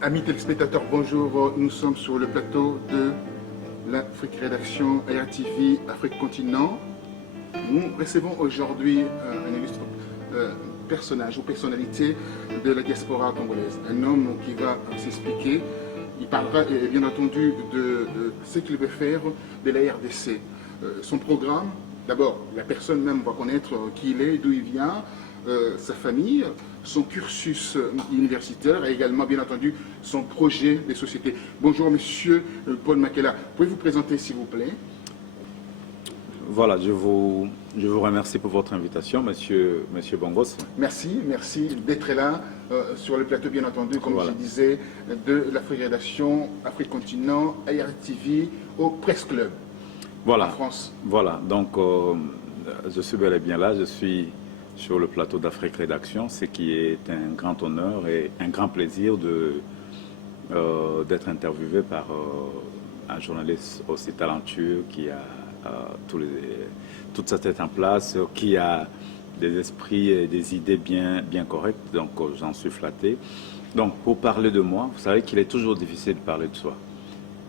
Amis téléspectateurs, bonjour. Nous sommes sur le plateau de l'Afrique Rédaction ARTV Afrique Continent. Nous recevons aujourd'hui un illustre personnage ou personnalité de la diaspora congolaise. Un homme qui va s'expliquer. Il parlera bien entendu de ce qu'il veut faire de la RDC. Son programme, d'abord, la personne même va connaître qui il est, d'où il vient, sa famille, son cursus universitaire et également, bien entendu, son projet de société. Bonjour, monsieur Paul Makela. Pouvez-vous présenter, s'il vous plaît? Voilà, je vous remercie pour votre invitation, monsieur Bongos. Merci d'être là sur le plateau, bien entendu, comme voilà. je disais, de l'Afrique Rédaction, Afrique Continent, ARTV, au Presse Club, voilà. en France. Voilà, donc je suis bel et bien là, je suis sur le plateau d'Afrique Rédaction, ce qui est un grand honneur et un grand plaisir d'être interviewé par un journaliste aussi talentueux qui a toute sa tête en place, qui a des esprits et des idées bien correctes, donc j'en suis flatté. Donc pour parler de moi, vous savez qu'il est toujours difficile de parler de soi.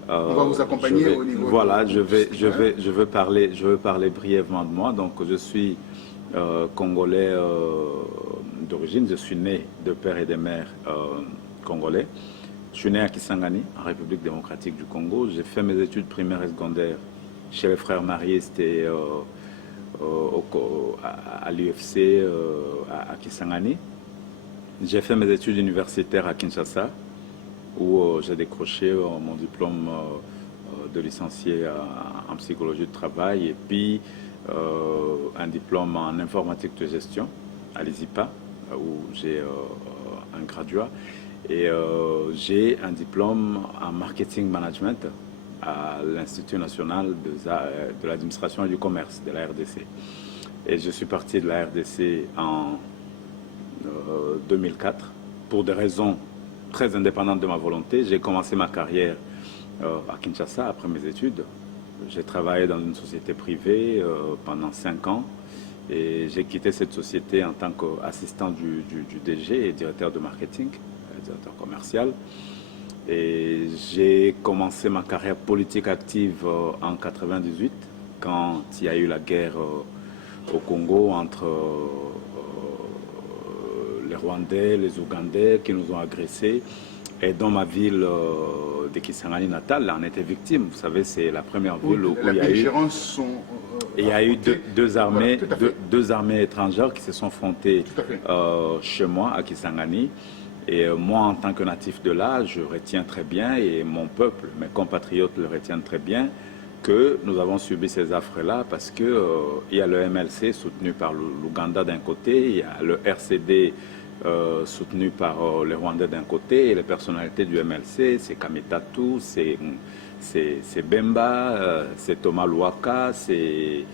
On va vous accompagner au niveau. Voilà, je veux parler brièvement de moi. Donc je suis congolais d'origine, je suis né de père et de mère congolais. Je suis né à Kisangani, en République démocratique du Congo. J'ai fait mes études primaires et secondaires chez les frères mariés, c'était à l'UFC à Kisangani. J'ai fait mes études universitaires à Kinshasa, où j'ai décroché mon diplôme de licencié en psychologie de travail et puis un diplôme en informatique de gestion à l'ISIPA, où j'ai un graduat. Et j'ai un diplôme en marketing management à l'Institut national de l'administration et du commerce de la RDC. Et je suis parti de la RDC en 2004 pour des raisons très indépendantes de ma volonté. J'ai commencé ma carrière à Kinshasa après mes études. J'ai travaillé dans une société privée pendant 5 ans et j'ai quitté cette société en tant qu'assistant du DG et directeur de marketing, directeur commercial. Et j'ai commencé ma carrière politique active en 1998, quand il y a eu la guerre au Congo entre les Rwandais, les Ougandais qui nous ont agressés. Et dans ma ville de Kisangani natale, on était victime. Vous savez, c'est la première ville où il y a eu deux armées étrangères qui se sont affrontées chez moi à Kisangani. Et moi, en tant que natif de là, je retiens très bien, et mon peuple, mes compatriotes le retiennent très bien, que nous avons subi ces affres-là parce qu'il y a le MLC soutenu par l'Ouganda d'un côté, il y a le RCD soutenu par les Rwandais d'un côté, et les personnalités du MLC, c'est Kamitatou, c'est Bemba, c'est Thomas Louaka, c'est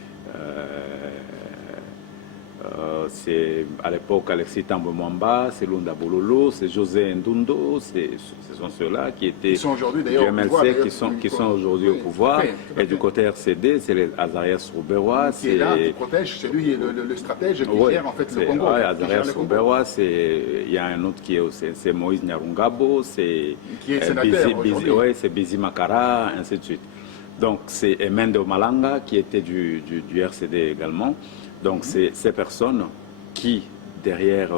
à l'époque Alexis Tambo Mwamba, c'est Lunda Bololo, c'est José Ndundo, ce sont ceux-là qui étaient du MLC qui sont aujourd'hui au pouvoir. Et du côté RCD, c'est les Azarias Rouberois. Qui est là, qui protège, c'est lui le stratège qui gère en fait le Congo. Oui, Azarias Rouberois, il y a un autre qui est c'est Moïse Nyarungabo, c'est Bizi Makara, ainsi de suite. Donc c'est Emende Malanga qui était du RCD également. Donc c'est ces personnes qui, derrière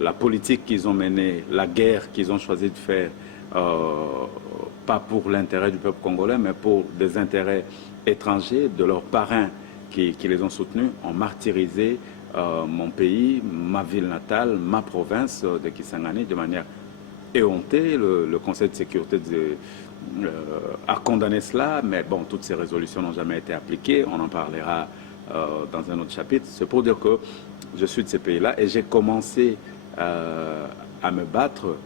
la politique qu'ils ont menée, la guerre qu'ils ont choisi de faire, pas pour l'intérêt du peuple congolais, mais pour des intérêts étrangers, de leurs parrains qui les ont soutenus, ont martyrisé mon pays, ma ville natale, ma province de Kisangani de manière éhontée. Le Conseil de sécurité a condamné cela, mais bon, toutes ces résolutions n'ont jamais été appliquées. On en parlera dans un autre chapitre. C'est pour dire que je suis de ces pays-là et j'ai commencé à me battre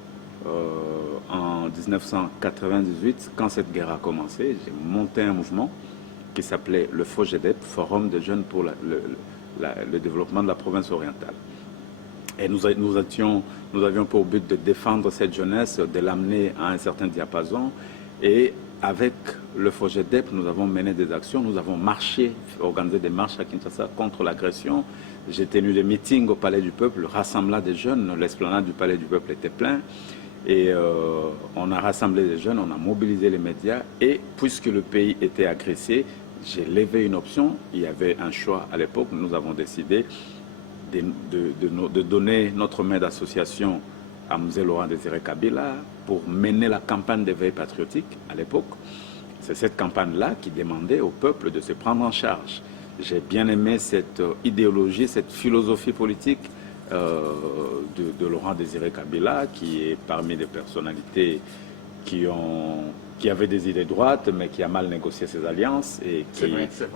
en 1998 quand cette guerre a commencé. J'ai monté un mouvement qui s'appelait le FOGEDEP, Forum des jeunes pour le développement de la province orientale. Et nous avions pour but de défendre cette jeunesse, de l'amener à un certain diapason. Et avec le FOGEDEP, nous avons mené des actions, nous avons marché, organisé des marches à Kinshasa contre l'agression. J'ai tenu des meetings au Palais du Peuple, rassemblant des jeunes, l'esplanade du Palais du Peuple était plein. Et on a rassemblé les jeunes, on a mobilisé les médias. Et puisque le pays était agressé, j'ai levé une option. Il y avait un choix à l'époque. Nous avons décidé de donner notre main d'association à M. Laurent Désiré Kabila pour mener la campagne d'éveil patriotique à l'époque. C'est cette campagne-là qui demandait au peuple de se prendre en charge. J'ai bien aimé cette idéologie, cette philosophie politique de Laurent Désiré Kabila, qui est parmi les personnalités qui avaient des idées droites, mais qui a mal négocié ses alliances et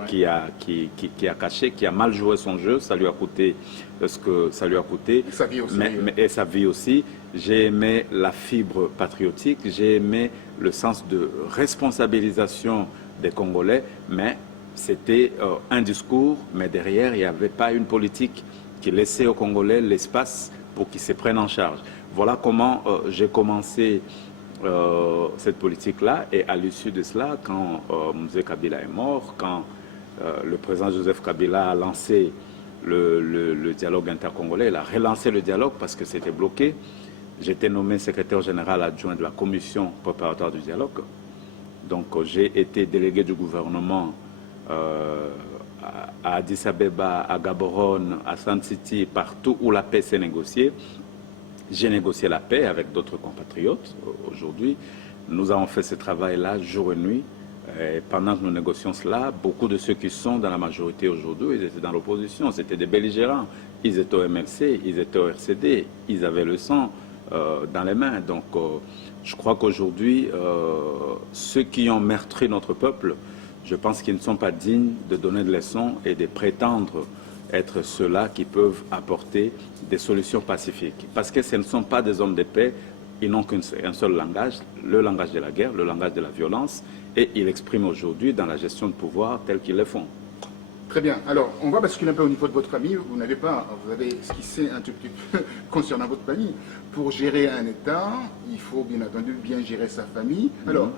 qui a caché, qui a mal joué son jeu. Ça lui a coûté ce que ça lui a coûté. Et sa vie aussi. Et sa vie aussi. J'ai aimé la fibre patriotique, j'ai aimé le sens de responsabilisation des Congolais, mais c'était un discours, mais derrière, il n'y avait pas une politique qui laissait aux Congolais l'espace pour qu'ils se prennent en charge. Voilà comment j'ai commencé cette politique-là. Et à l'issue de cela, quand M. Kabila est mort, quand le président Joseph Kabila a lancé le dialogue intercongolais, il a relancé le dialogue parce que c'était bloqué. J'étais nommé secrétaire général adjoint de la commission préparatoire du dialogue. Donc j'ai été délégué du gouvernement à Addis Abeba, à Gaborone, à Sun City, partout où la paix s'est négociée. J'ai négocié la paix avec d'autres compatriotes. Aujourd'hui, nous avons fait ce travail-là jour et nuit. Et pendant que nous négocions cela, beaucoup de ceux qui sont dans la majorité aujourd'hui, ils étaient dans l'opposition. C'était des belligérants. Ils étaient au MLC, ils étaient au RCD, ils avaient le sang dans les mains. Donc, je crois qu'aujourd'hui, ceux qui ont meurtri notre peuple, je pense qu'ils ne sont pas dignes de donner de leçons et de prétendre être ceux-là qui peuvent apporter des solutions pacifiques. Parce que ce ne sont pas des hommes de paix, ils n'ont qu'un seul langage, le langage de la guerre, le langage de la violence, et ils l'expriment aujourd'hui dans la gestion de pouvoir telle qu'ils le font. Très bien. Alors, on va basculer un peu au niveau de votre famille. Vous avez esquissé un tout petit peu concernant votre famille. Pour gérer un État, il faut bien entendu bien gérer sa famille. Alors,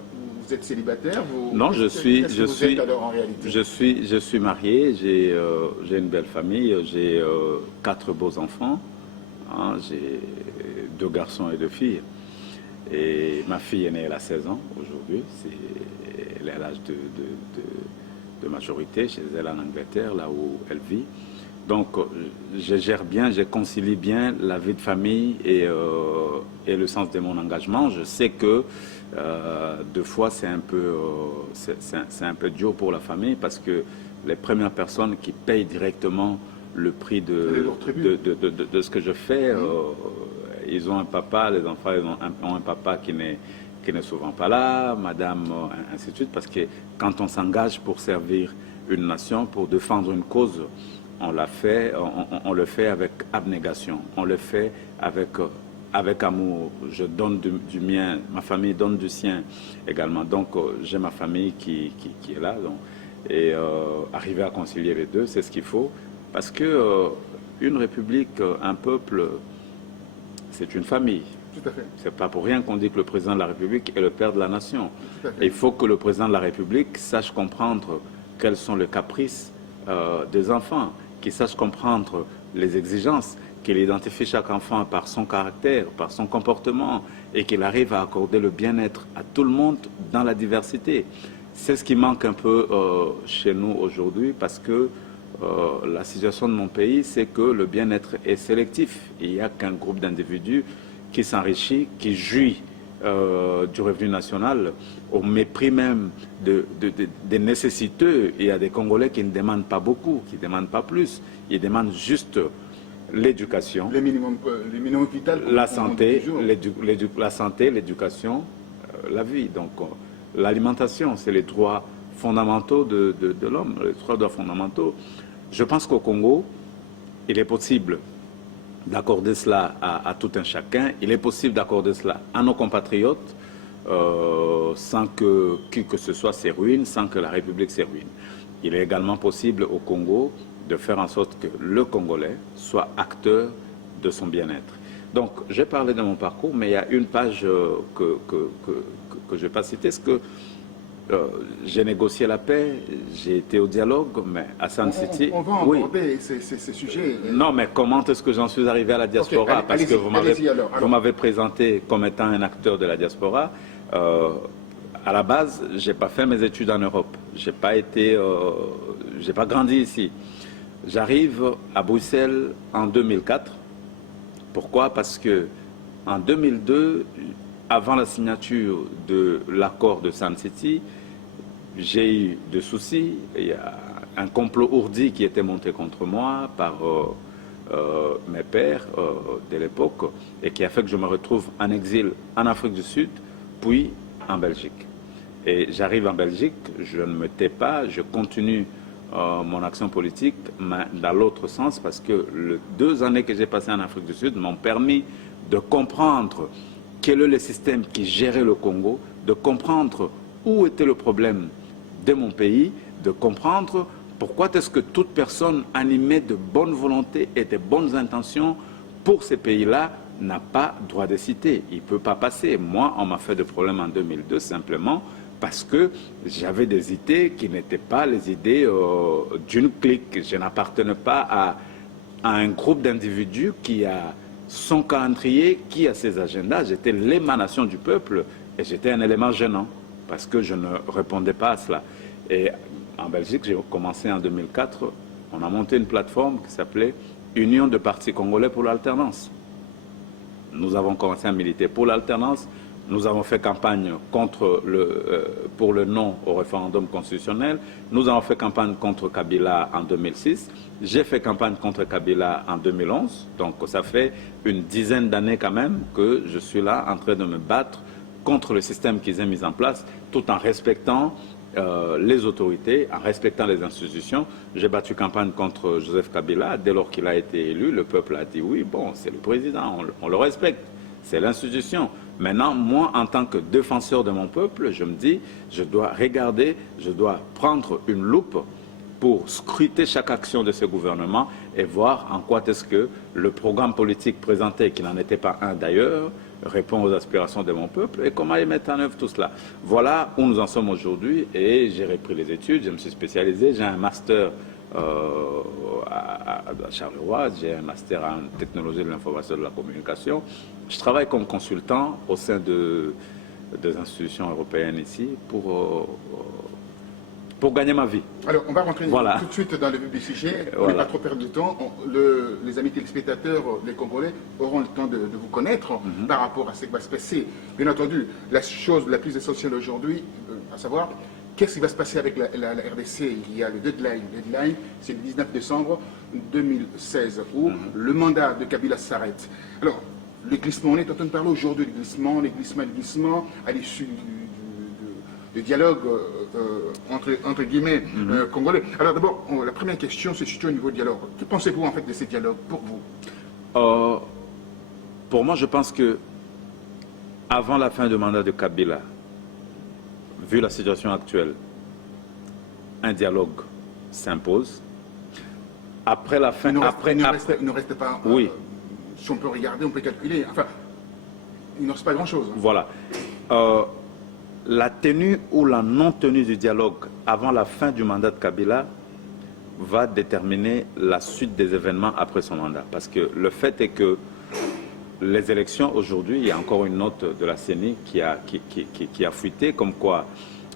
vous êtes célibataire? Non, je suis marié, j'ai une belle famille, j'ai 4 beaux enfants, hein, j'ai 2 garçons et 2 filles. Et ma fille est née, elle a 16 ans aujourd'hui, elle est à l'âge de majorité chez elle en Angleterre, là où elle vit. Donc, je gère bien, je concilie bien la vie de famille et le sens de mon engagement. Je sais que 2 fois, c'est un peu dur pour la famille parce que les premières personnes qui payent directement le prix de ce que je fais, ils ont un papa, les enfants ont un papa qui n'est souvent pas là, madame, ainsi de suite, parce que quand on s'engage pour servir une nation, pour défendre une cause, on le fait avec abnégation, on le fait avec amour. Je donne du mien, ma famille donne du sien également. Donc j'ai ma famille qui est là. Donc, et arriver à concilier les deux, c'est ce qu'il faut. Parce que une république, un peuple, c'est une famille. Tout à fait. C'est pas pour rien qu'on dit que le président de la République est le père de la nation. Et il faut que le président de la République sache comprendre quels sont les caprices des enfants, qu'il sache comprendre les exigences, qu'il identifie chaque enfant par son caractère, par son comportement, et qu'il arrive à accorder le bien-être à tout le monde dans la diversité. C'est ce qui manque un peu chez nous aujourd'hui, parce que la situation de mon pays, c'est que le bien-être est sélectif. Il n'y a qu'un groupe d'individus qui s'enrichit, qui jouit du revenu national au mépris même des nécessiteux. Il y a des Congolais qui ne demandent pas beaucoup, qui ne demandent pas plus. Ils demandent juste l'éducation, les minimums vital, la santé, l'éducation, la vie. Donc l'alimentation, c'est les droits fondamentaux de l'homme, les 3 droits fondamentaux. Je pense qu'au Congo, il est possible d'accorder cela à tout un chacun. Il est possible d'accorder cela à nos compatriotes sans que qui que ce soit se ruine, sans que la République se ruine. Il est également possible au Congo de faire en sorte que le Congolais soit acteur de son bien-être. Donc, j'ai parlé de mon parcours, mais il y a une page que je ne vais pas citer, c'est que j'ai négocié la paix, j'ai été au dialogue, mais à Sun City... On va aborder ces sujets. Non, mais comment est-ce que j'en suis arrivé à la diaspora? Okay, parce que vous m'avez présenté comme étant un acteur de la diaspora. À la base, je n'ai pas fait mes études en Europe. Je n'ai pas grandi ici. J'arrive à Bruxelles en 2004. Pourquoi? Parce que en 2002, avant la signature de l'accord de Sun City, j'ai eu des soucis. Il y a un complot ourdi qui était monté contre moi par mes pères de l'époque et qui a fait que je me retrouve en exil en Afrique du Sud, puis en Belgique. Et j'arrive en Belgique, je ne me tais pas, je continue mon action politique, mais dans l'autre sens, parce que les 2 années que j'ai passées en Afrique du Sud m'ont permis de comprendre quel est le système qui gérait le Congo, de comprendre où était le problème de mon pays, de comprendre pourquoi est-ce que toute personne animée de bonne volonté et de bonnes intentions pour ces pays-là n'a pas droit de citer. Il ne peut pas passer. Moi, on m'a fait des problèmes en 2002 simplement parce que j'avais des idées qui n'étaient pas les idées d'une clique. Je n'appartenais pas à un groupe d'individus qui a son calendrier, qui a ses agendas. J'étais l'émanation du peuple et j'étais un élément gênant parce que je ne répondais pas à cela. Et en Belgique, j'ai commencé en 2004, on a monté une plateforme qui s'appelait Union de partis congolais pour l'alternance. Nous avons commencé à militer pour l'alternance. Nous avons fait campagne pour le non au référendum constitutionnel. Nous avons fait campagne contre Kabila en 2006. J'ai fait campagne contre Kabila en 2011. Donc ça fait une dizaine d'années quand même que je suis là en train de me battre contre le système qu'ils ont mis en place, tout en respectant les autorités, en respectant les institutions. J'ai battu campagne contre Joseph Kabila. Dès lors qu'il a été élu, le peuple a dit oui, bon, c'est le président, on le respecte, c'est l'institution. Maintenant, moi, en tant que défenseur de mon peuple, je me dis, je dois regarder, je dois prendre une loupe pour scruter chaque action de ce gouvernement et voir en quoi est-ce que le programme politique présenté, qui n'en était pas un d'ailleurs, répond aux aspirations de mon peuple et comment ils mettent en œuvre tout cela. Voilà où nous en sommes aujourd'hui et j'ai repris les études, je me suis spécialisé, j'ai un master à Charleroi, j'ai un master en technologie de l'information et de la communication. Je travaille comme consultant au sein des institutions européennes ici pour gagner ma vie. Alors, on va rentrer tout de suite dans le vif du sujet. On n'a pas trop perdu de temps. Les amis téléspectateurs, les Congolais, auront le temps de vous connaître par rapport à ce qui va se passer. Bien entendu, la chose la plus essentielle aujourd'hui, à savoir, qu'est-ce qui va se passer avec la RDC? Il y a le deadline. Le deadline, c'est le 19 décembre 2016, où le mandat de Kabila s'arrête. Alors, le glissement, on est en train de parler aujourd'hui du glissement, les glissements à l'issue du dialogue entre guillemets congolais. Alors d'abord, la première question se situe au niveau du dialogue. Que pensez-vous en fait de ces dialogues pour vous? Pour moi, je pense que avant la fin du mandat de Kabila, vu la situation actuelle, un dialogue s'impose. Après la fin... Il ne reste pas... oui. Si on peut regarder, on peut calculer. Enfin, il ne reste pas grand-chose. Voilà. La tenue ou la non-tenue du dialogue avant la fin du mandat de Kabila va déterminer la suite des événements après son mandat. Parce que le fait est que les élections aujourd'hui, il y a encore une note de la CENI qui a fuité, comme quoi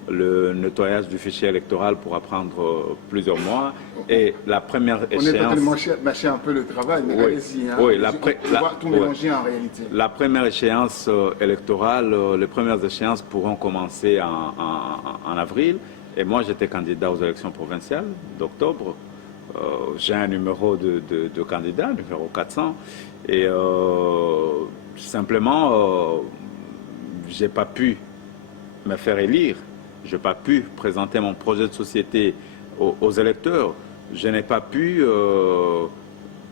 le nettoyage du fichier électoral pourra prendre plusieurs mois. Et la première échéance... On est en train de mâcher un peu le travail, mais allez-y. Hein. Oui, on va tout mélanger en réalité. La première échéance électorale, les premières échéances pourront commencer en avril. Et moi, j'étais candidat aux élections provinciales d'octobre. J'ai un numéro de candidat, numéro 400. Et simplement, je n'ai pas pu me faire élire. Je n'ai pas pu présenter mon projet de société aux électeurs. Je n'ai pas pu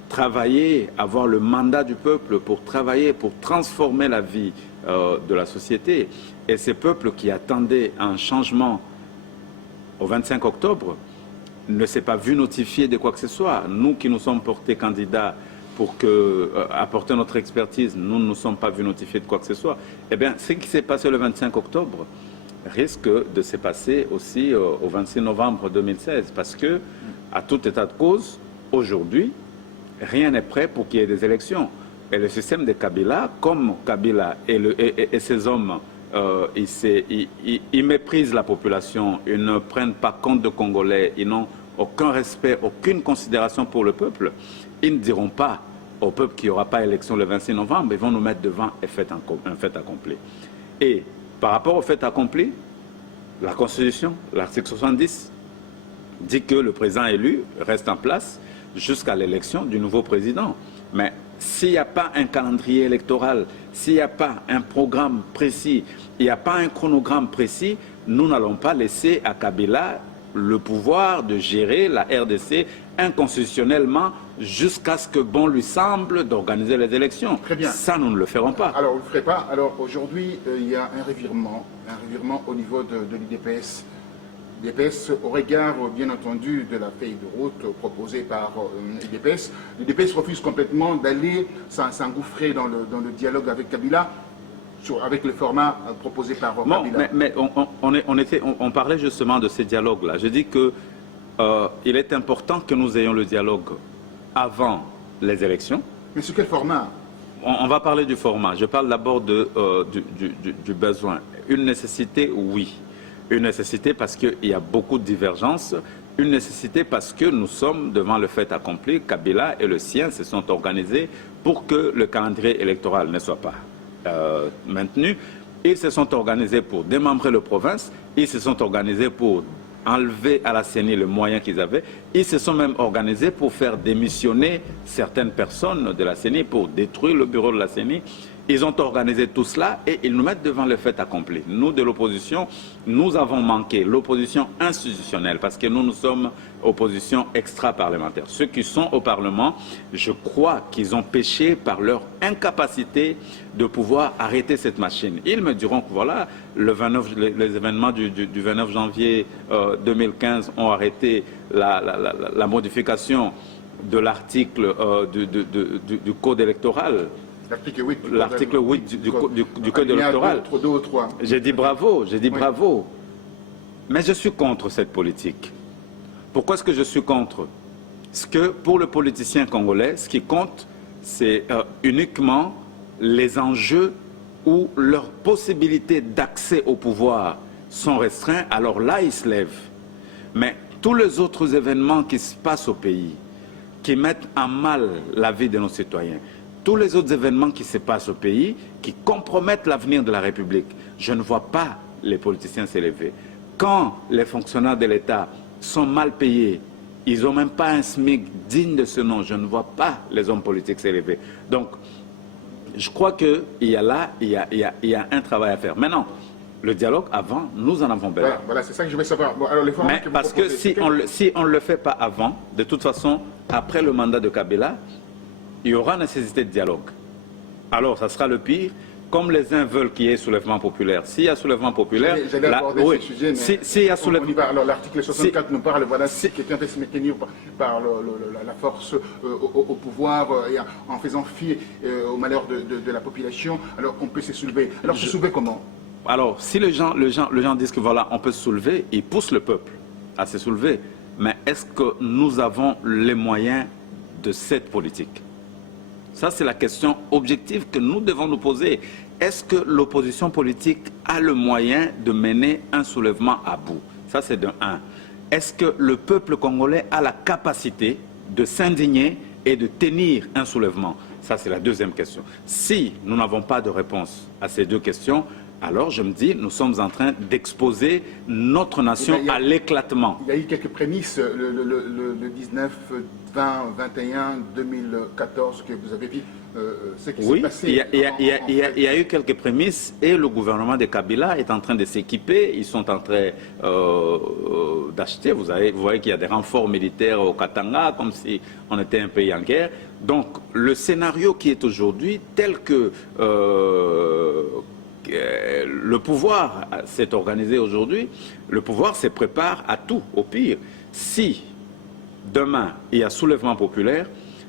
travailler, avoir le mandat du peuple pour travailler, pour transformer la vie de la société. Et ces peuples qui attendaient un changement au 25 octobre ne s'est pas vu notifier de quoi que ce soit. Nous qui nous sommes portés candidats pour apporter notre expertise, nous ne nous sommes pas vus notifier de quoi que ce soit. Eh bien, ce qui s'est passé le 25 octobre, risque de se passer aussi au 26 novembre 2016. Parce que, à tout état de cause, aujourd'hui, rien n'est prêt pour qu'il y ait des élections. Et le système de Kabila, comme Kabila et ses hommes, ils méprisent la population, ils ne prennent pas compte de Congolais, ils n'ont aucun respect, aucune considération pour le peuple, ils ne diront pas au peuple qu'il n'y aura pas élection le 26 novembre, ils vont nous mettre devant un fait accompli. Et par rapport au fait accompli, la Constitution, l'article 70, dit que le président élu reste en place jusqu'à l'élection du nouveau président. Mais s'il n'y a pas un calendrier électoral, s'il n'y a pas un programme précis, il n'y a pas un chronogramme précis, nous n'allons pas laisser à Kabila le pouvoir de gérer la RDC inconstitutionnellement jusqu'à ce que bon lui semble d'organiser les élections. Très bien. Ça, nous ne le ferons pas. Alors, vous ne le ferez pas. Alors, aujourd'hui, il y a un revirement au niveau de l'IDPS. L'IDPS, au regard, bien entendu, de la feuille de route proposée par l'IDPS, l'IDPS refuse complètement d'aller s'engouffrer dans le dialogue avec Kabila, avec le format proposé par Kabila. Mais on parlait justement de ces dialogues-là. Je dis que il est important que nous ayons le dialogue avant les élections. Mais sous quel format? On va parler du format. Je parle d'abord du besoin. Une nécessité, oui. Une nécessité parce qu'il y a beaucoup de divergences. Une nécessité parce que nous sommes devant le fait accompli. Kabila et le sien se sont organisés pour que le calendrier électoral ne soit pas maintenu. Ils se sont organisés pour démembrer la province. Ils se sont organisés pour enlever à la CENI le moyen qu'ils avaient. Ils se sont même organisés pour faire démissionner certaines personnes de la CENI, pour détruire le bureau de la CENI. Ils ont organisé tout cela et ils nous mettent devant le fait accompli. Nous, de l'opposition, nous avons manqué l'opposition institutionnelle parce que nous sommes opposition extra-parlementaire. Ceux qui sont au Parlement, je crois qu'ils ont péché par leur incapacité de pouvoir arrêter cette machine. Ils me diront que voilà, les événements du 29 janvier 2015 ont arrêté la modification de l'article du code électoral. L'article 8 du code électoral. J'ai dit bravo, bravo. Mais je suis contre cette politique. Pourquoi est-ce que je suis contre? Parce que pour le politicien congolais, ce qui compte, c'est uniquement les enjeux où leurs possibilités d'accès au pouvoir sont restreintes. Alors là, ils se lèvent. Mais tous les autres événements qui se passent au pays, qui mettent en mal la vie de nos citoyens, tous les autres événements qui se passent au pays, qui compromettent l'avenir de la République, je ne vois pas les politiciens s'élever. Quand les fonctionnaires de l'État sont mal payés, ils n'ont même pas un SMIC digne de ce nom, je ne vois pas les hommes politiques s'élever. Donc, je crois qu'il y a un travail à faire. Maintenant, le dialogue avant, nous en avons besoin. Voilà, c'est ça que je veux savoir. Bon, alors, mais parce que si on ne le fait pas avant, de toute façon, après le mandat de Kabila, il y aura nécessité de dialogue. Alors, ça sera le pire. Comme les uns veulent qu'il y ait soulèvement populaire. S'il y a soulèvement populaire... J'allais aborder ce sujet, mais s'il y a soulèvement... Alors, l'article 64 nous parle, voilà, si quelqu'un peut se maintenir par la force au pouvoir et en faisant fi au malheur de la population, alors on peut se soulever. Alors, se soulever comment? Alors, si les gens disent que voilà, on peut se soulever, ils poussent le peuple à se soulever. Mais est-ce que nous avons les moyens de cette politique? Ça, c'est la question objective que nous devons nous poser. Est-ce que l'opposition politique a le moyen de mener un soulèvement à bout? Ça, c'est de un. Est-ce que le peuple congolais a la capacité de s'indigner et de tenir un soulèvement? Ça, c'est la deuxième question. Si nous n'avons pas de réponse à ces deux questions, alors je me dis, nous sommes en train d'exposer notre nation à l'éclatement. Il y a eu quelques prémices le 19, 20, 21, 2014 que vous avez vu ce qui s'est passé. Il y a eu quelques prémices et le gouvernement de Kabila est en train de s'équiper. Ils sont en train d'acheter. Vous voyez qu'il y a des renforts militaires au Katanga, comme si on était un pays en guerre. Donc le scénario qui est aujourd'hui tel que... le pouvoir s'est organisé aujourd'hui, le pouvoir se prépare à tout, au pire. Si demain il y a soulèvement populaire,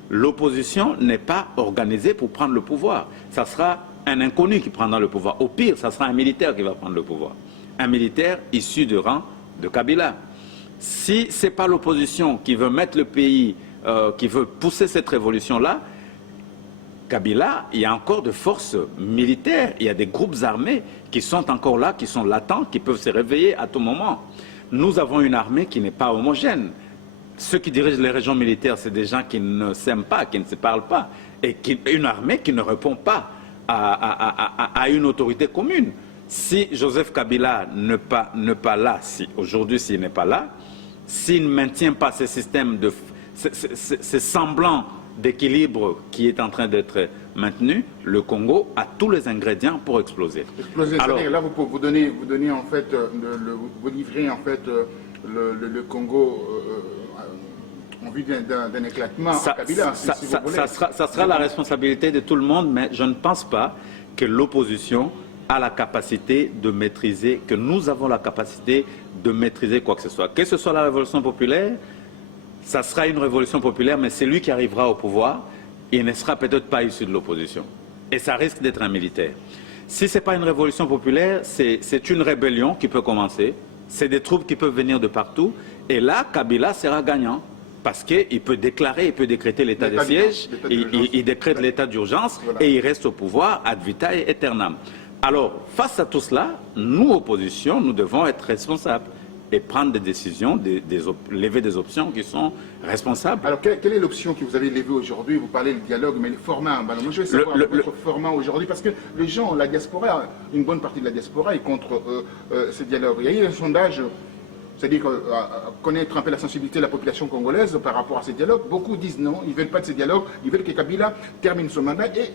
l'opposition n'est pas organisée pour prendre le pouvoir. Ça sera un inconnu qui prendra le pouvoir. Au pire, ça sera un militaire qui va prendre le pouvoir. un militaire issu de rang de Kabila. Si ce n'est pas l'opposition qui veut mettre le pays, qui veut pousser cette révolution-là, Kabila, il y a encore de forces militaires, il y a des groupes armés qui sont encore là, qui sont latents, qui peuvent se réveiller à tout moment. Nous avons une armée qui n'est pas homogène. Ceux qui dirigent les régions militaires, c'est des gens qui ne s'aiment pas, qui ne se parlent pas, et une armée qui ne répond pas à une autorité commune. Si Joseph Kabila n'est pas là, aujourd'hui s'il n'est pas là, s'il ne maintient pas ce système, ce semblant d'équilibre qui est en train d'être maintenu, le Congo a tous les ingrédients pour exploser. Alors, là, vous donnez en fait, vous livrez en fait le Congo en vue d'un éclatement à Kabila. Ça sera la responsabilité de tout le monde, mais je ne pense pas que l'opposition a la capacité de maîtriser, que nous avons la capacité de maîtriser quoi que ce soit. Que ce soit la révolution populaire, ça sera une révolution populaire, mais c'est lui qui arrivera au pouvoir, il ne sera peut-être pas issu de l'opposition. Et ça risque d'être un militaire. Si ce n'est pas une révolution populaire, c'est une rébellion qui peut commencer, c'est des troupes qui peuvent venir de partout, et là, Kabila sera gagnant. Parce qu'il peut déclarer, il peut décréter l'état de siège, il décrète l'état d'urgence, voilà. Et il reste au pouvoir ad vitam aeternam. Alors, face à tout cela, nous, opposition, nous devons être responsables et prendre des décisions, lever des options qui sont responsables. Alors, quelle est l'option que vous avez levée aujourd'hui? Vous parlez du dialogue, mais le format. Moi, je vais savoir votre format aujourd'hui, parce que les gens, la diaspora, une bonne partie de la diaspora est contre ce dialogue. Il y a eu un sondage, c'est-à-dire connaître un peu la sensibilité de la population congolaise par rapport à ces dialogues. Beaucoup disent non, ils ne veulent pas de ces dialogues, ils veulent que Kabila termine son mandat et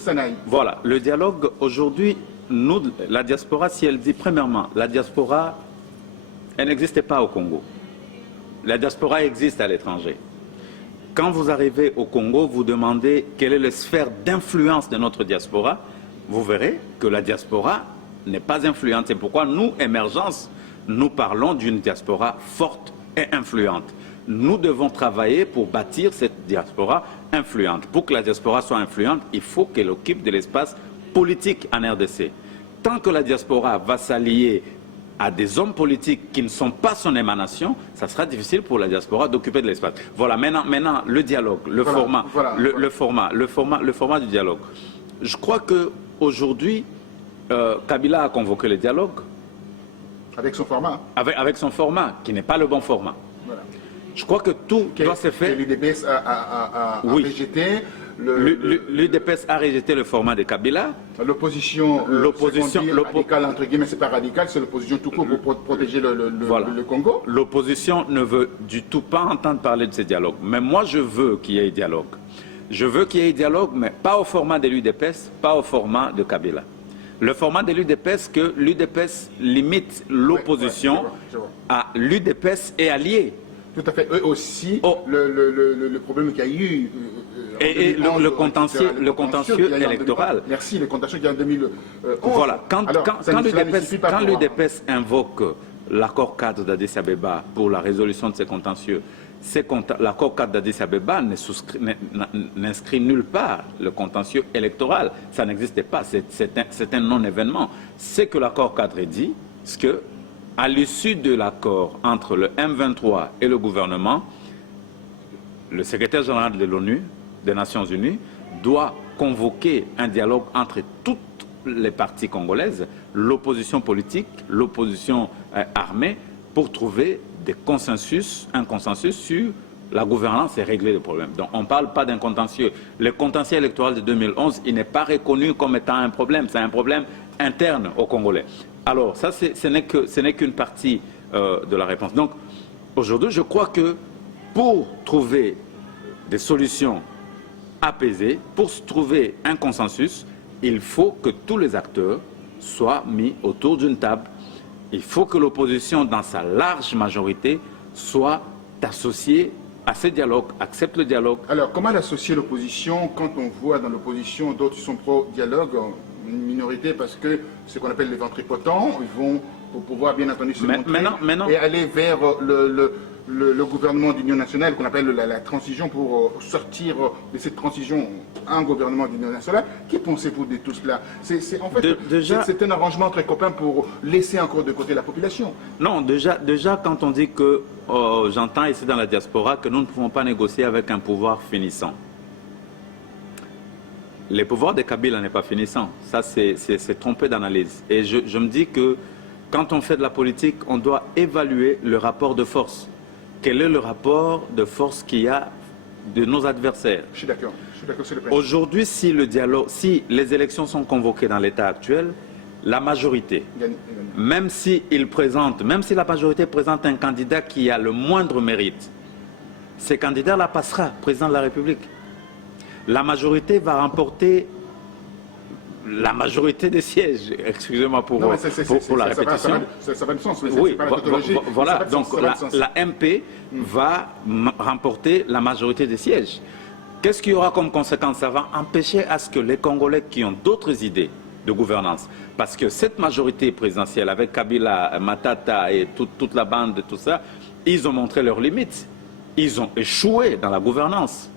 ça n'aille. Voilà, le dialogue, aujourd'hui, nous, la diaspora, si elle dit, premièrement, la diaspora, elle n'existait pas au Congo. La diaspora existe à l'étranger. Quand vous arrivez au Congo, vous demandez quelle est la sphère d'influence de notre diaspora, vous verrez que la diaspora n'est pas influente. C'est pourquoi nous, Émergence, nous parlons d'une diaspora forte et influente. Nous devons travailler pour bâtir cette diaspora influente. Pour que la diaspora soit influente, il faut qu'elle occupe de l'espace politique en RDC. Tant que la diaspora va s'allier à des hommes politiques qui ne sont pas son émanation, ça sera difficile pour la diaspora d'occuper de l'espace. Voilà, maintenant le dialogue, le format du dialogue. Je crois qu'aujourd'hui, Kabila a convoqué le dialogue. Avec son format. Avec son format, qui n'est pas le bon format. Voilà. Je crois que tout doit se faire. L'UDPS a rejeté. L'UDPS a rejeté le format de Kabila. L'opposition radicale, entre guillemets, c'est pas radical, c'est l'opposition tout court pour protéger le Congo. L'opposition ne veut du tout pas entendre parler de ce dialogue. Mais moi, je veux qu'il y ait dialogue. Je veux qu'il y ait dialogue, mais pas au format de l'UDPS, pas au format de Kabila. Le format de l'UDPS, que l'UDPS limite l'opposition à l'UDPS et alliés. Tout à fait. Eux aussi, le problème qu'il y a eu... et le contentieux électoral. Merci, le contentieux qu'il y a en 2011. Voilà. Quand l'UDPS invoque l'accord cadre d'Addis Abeba pour la résolution de ces contentieux, l'accord cadre d'Addis Abeba n'inscrit nulle part le contentieux électoral. Ça n'existait pas, c'est un non-événement. C'est que l'accord cadre dit, c'est que à l'issue de l'accord entre le M23 et le gouvernement, le secrétaire général de l'ONU, des Nations Unies, doit convoquer un dialogue entre toutes les parties congolaises, l'opposition politique, l'opposition armée, pour trouver un consensus sur la gouvernance et régler le problème. Donc on ne parle pas d'un contentieux. Le contentieux électoral de 2011, il n'est pas reconnu comme étant un problème. C'est un problème interne aux Congolais. Alors ça, ce n'est qu'une partie de la réponse. Donc aujourd'hui, je crois que pour trouver des solutions apaisées, pour trouver un consensus, il faut que tous les acteurs soient mis autour d'une table. Il faut que l'opposition, dans sa large majorité, soit associée à ce dialogue, accepte le dialogue. Alors, comment associer l'opposition quand on voit dans l'opposition d'autres qui sont pro-dialogue? une minorité parce que ce qu'on appelle les ventripotents, ils vont pour pouvoir bien entendu se montrer et aller vers le gouvernement d'union nationale qu'on appelle la transition pour sortir de cette transition un gouvernement d'union nationale. Qui pensez-vous de tout cela? En fait, c'est un arrangement très copain pour laisser encore de côté la population. Non, déjà quand on dit que, j'entends ici dans la diaspora, que nous ne pouvons pas négocier avec un pouvoir finissant. Le pouvoir de Kabila n'est pas finissant. Ça, c'est trompé d'analyse. Et je me dis que quand on fait de la politique, on doit évaluer le rapport de force. Quel est le rapport de force qu'il y a de nos adversaires? Je suis d'accord sur le principe. Aujourd'hui, si les élections sont convoquées dans l'état actuel, la majorité, même si la majorité présente un candidat qui a le moindre mérite, ce candidat-là passera président de la République. La majorité va remporter la majorité des sièges, excusez-moi pour la répétition. Ça va de sens, mais oui, c'est pas la tautologie. Voilà, donc la MP va remporter la majorité des sièges. Qu'est-ce qu'il y aura comme conséquence? Ça va empêcher à ce que les Congolais qui ont d'autres idées de gouvernance, parce que cette majorité présidentielle avec Kabila, Matata et toute la bande, tout ça, ils ont montré leurs limites. Ils ont échoué dans la gouvernance.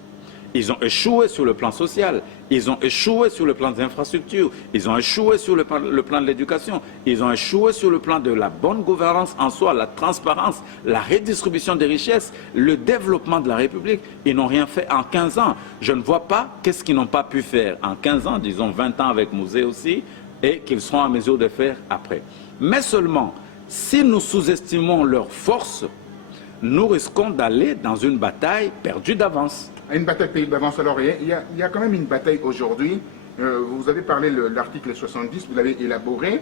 Ils ont échoué sur le plan social, ils ont échoué sur le plan des infrastructures, ils ont échoué sur le plan de l'éducation, ils ont échoué sur le plan de la bonne gouvernance en soi, la transparence, la redistribution des richesses, le développement de la République. Ils n'ont rien fait en 15 ans. Je ne vois pas qu'est-ce qu'ils n'ont pas pu faire en 15 ans, disons 20 ans avec Mouzé aussi, et qu'ils seront en mesure de faire après. Mais seulement, si nous sous-estimons leur force, nous risquons d'aller dans une bataille perdue d'avance. Une bataille perdue d'avance. Alors, il y a quand même une bataille aujourd'hui. Vous avez parlé de l'article 70, vous l'avez élaboré.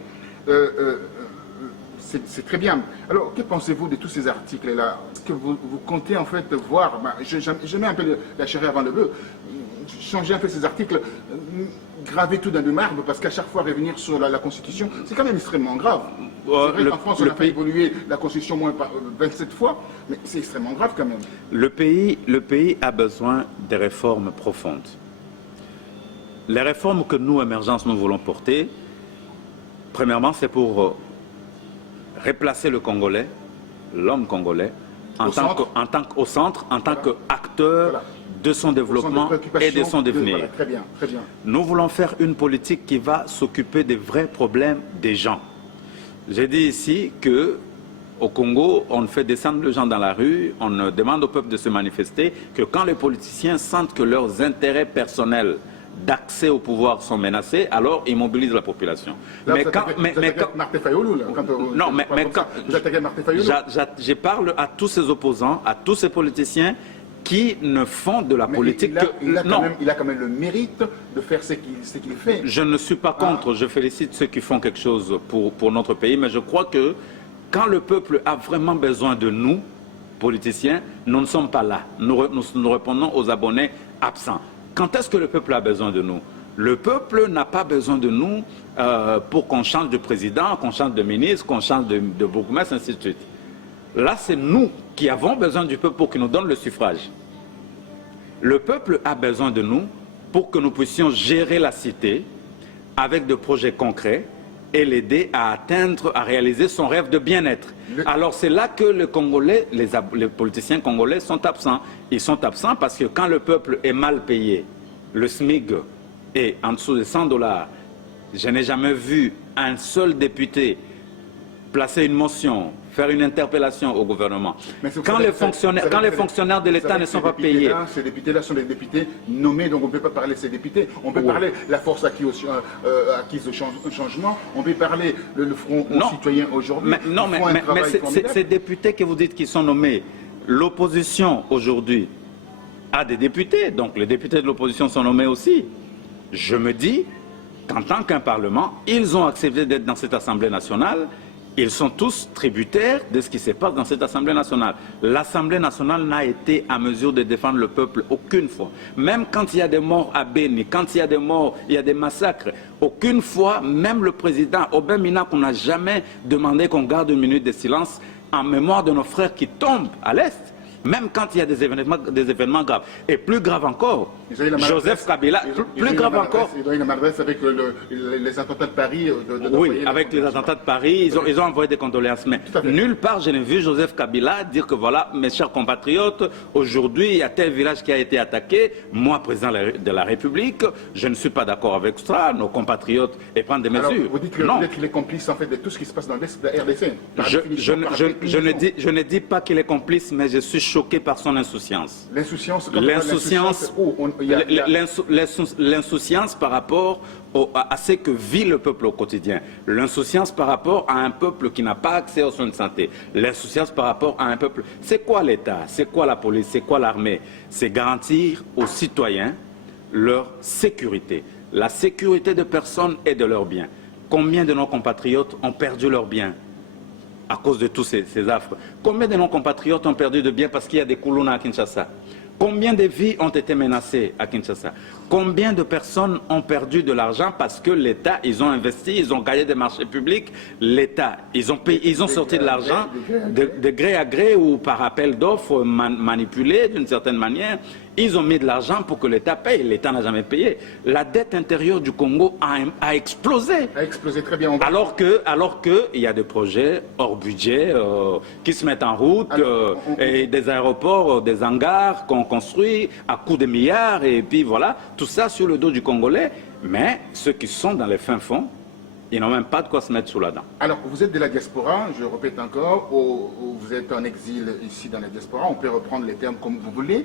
C'est très bien. Alors, que pensez-vous de tous ces articles-là? Est-ce que vous comptez en fait voir, je mets un peu la charrue avant le bœuf, changer un peu ces articles, graver tout dans le marbre, parce qu'à chaque fois revenir sur la Constitution, c'est quand même extrêmement grave. C'est vrai qu'en France, on a fait évoluer la Constitution moins 27 fois, mais c'est extrêmement grave quand même. Le pays a besoin de réformes profondes. Les réformes que nous, Émergence, nous voulons porter, premièrement, c'est pour replacer le Congolais, l'homme congolais, au centre, en tant qu'acteur voilà, de son développement et de son devenir. Voilà, très bien, très bien. Nous voulons faire une politique qui va s'occuper des vrais problèmes des gens. J'ai dit ici qu'au Congo, on fait descendre les gens dans la rue, on demande au peuple de se manifester, que quand les politiciens sentent que leurs intérêts personnels d'accès au pouvoir sont menacés, alors ils mobilisent la population. Là, Martin Fayoulou, là, non, mais quand je parle à tous ces opposants, à tous ces politiciens qui ne font de la politique il a quand même le mérite de faire ce qu'il fait. Je ne suis pas contre, je félicite ceux qui font quelque chose pour notre pays, mais je crois que quand le peuple a vraiment besoin de nous, politiciens, nous ne sommes pas là. Nous répondons aux abonnés absents. Quand est-ce que le peuple a besoin de nous? Le peuple n'a pas besoin de nous pour qu'on change de président, qu'on change de ministre, qu'on change de bourgmestre, ainsi de suite. Là, c'est nous qui avons besoin du peuple pour qu'il nous donne le suffrage. Le peuple a besoin de nous pour que nous puissions gérer la cité avec des projets concrets et l'aider à atteindre, à réaliser son rêve de bien-être. Alors c'est là que les Congolais, les politiciens congolais sont absents. Ils sont absents parce que quand le peuple est mal payé, le SMIC est en dessous de 100 $, je n'ai jamais vu un seul député placer une motion, faire une interpellation au gouvernement. Quand les fonctionnaires de l'État ne sont pas payés... Ces députés-là sont des députés nommés, donc on ne peut pas parler de ces députés. On peut parler de la force acquise au changement, on peut parler le Front citoyen aujourd'hui. Mais ces députés que vous dites qui sont nommés, l'opposition aujourd'hui a des députés, donc les députés de l'opposition sont nommés aussi. Je me dis qu'en tant qu'un Parlement, ils ont accepté d'être dans cette Assemblée nationale. Ils sont tous tributaires de ce qui se passe dans cette Assemblée nationale. L'Assemblée nationale n'a été à mesure de défendre le peuple aucune fois. Même quand il y a des morts à Beni, quand il y a des morts, il y a des massacres, aucune fois, même le président Aubin Mina, qu'on n'a jamais demandé qu'on garde une minute de silence en mémoire de nos frères qui tombent à l'Est. même quand il y a des événements graves. Et plus grave encore, Joseph Kabila, plus grave encore. Ils ont une maladresse avec les attentats de Paris. Oui, avec les attentats de Paris, ils ont envoyé des condoléances. Mais nulle part, je n'ai vu Joseph Kabila dire que voilà, mes chers compatriotes, aujourd'hui, il y a tel village qui a été attaqué. Moi, président de la République, je ne suis pas d'accord avec ça, nos compatriotes, et prendre des mesures. Alors, vous dites qu'il est complice en fait de tout ce qui se passe dans l'Est de la RDC. Je ne dis pas qu'il est complice, mais je suis choqué par son insouciance. L'insouciance par rapport à ce que vit le peuple au quotidien. L'insouciance par rapport à un peuple qui n'a pas accès aux soins de santé. L'insouciance par rapport à un peuple... C'est quoi l'État? C'est quoi la police? C'est quoi l'armée? C'est garantir aux citoyens leur sécurité. La sécurité de personnes et de leurs biens. Combien de nos compatriotes ont perdu leurs biens à cause de tous ces affres? Combien de nos compatriotes ont perdu de biens parce qu'il y a des koulouna à Kinshasa? Combien de vies ont été menacées à Kinshasa? Combien de personnes ont perdu de l'argent parce que l'État, ils ont investi, ils ont gagné des marchés publics, l'État, ils ont sorti de l'argent de gré à gré ou par appel d'offres manipulé d'une certaine manière. Ils ont mis de l'argent pour que l'État paye. L'État n'a jamais payé. La dette intérieure du Congo a explosé. A explosé, très bien. Alors que il y a des projets hors budget qui se mettent en route, et des aéroports, des hangars qu'on construit à coups de milliards, et puis voilà, tout ça sur le dos du Congolais. Mais ceux qui sont dans les fins fonds, ils n'ont même pas de quoi se mettre sous la dent. Alors, vous êtes de la diaspora, je répète encore, vous êtes en exil ici dans la diaspora, on peut reprendre les termes comme vous voulez.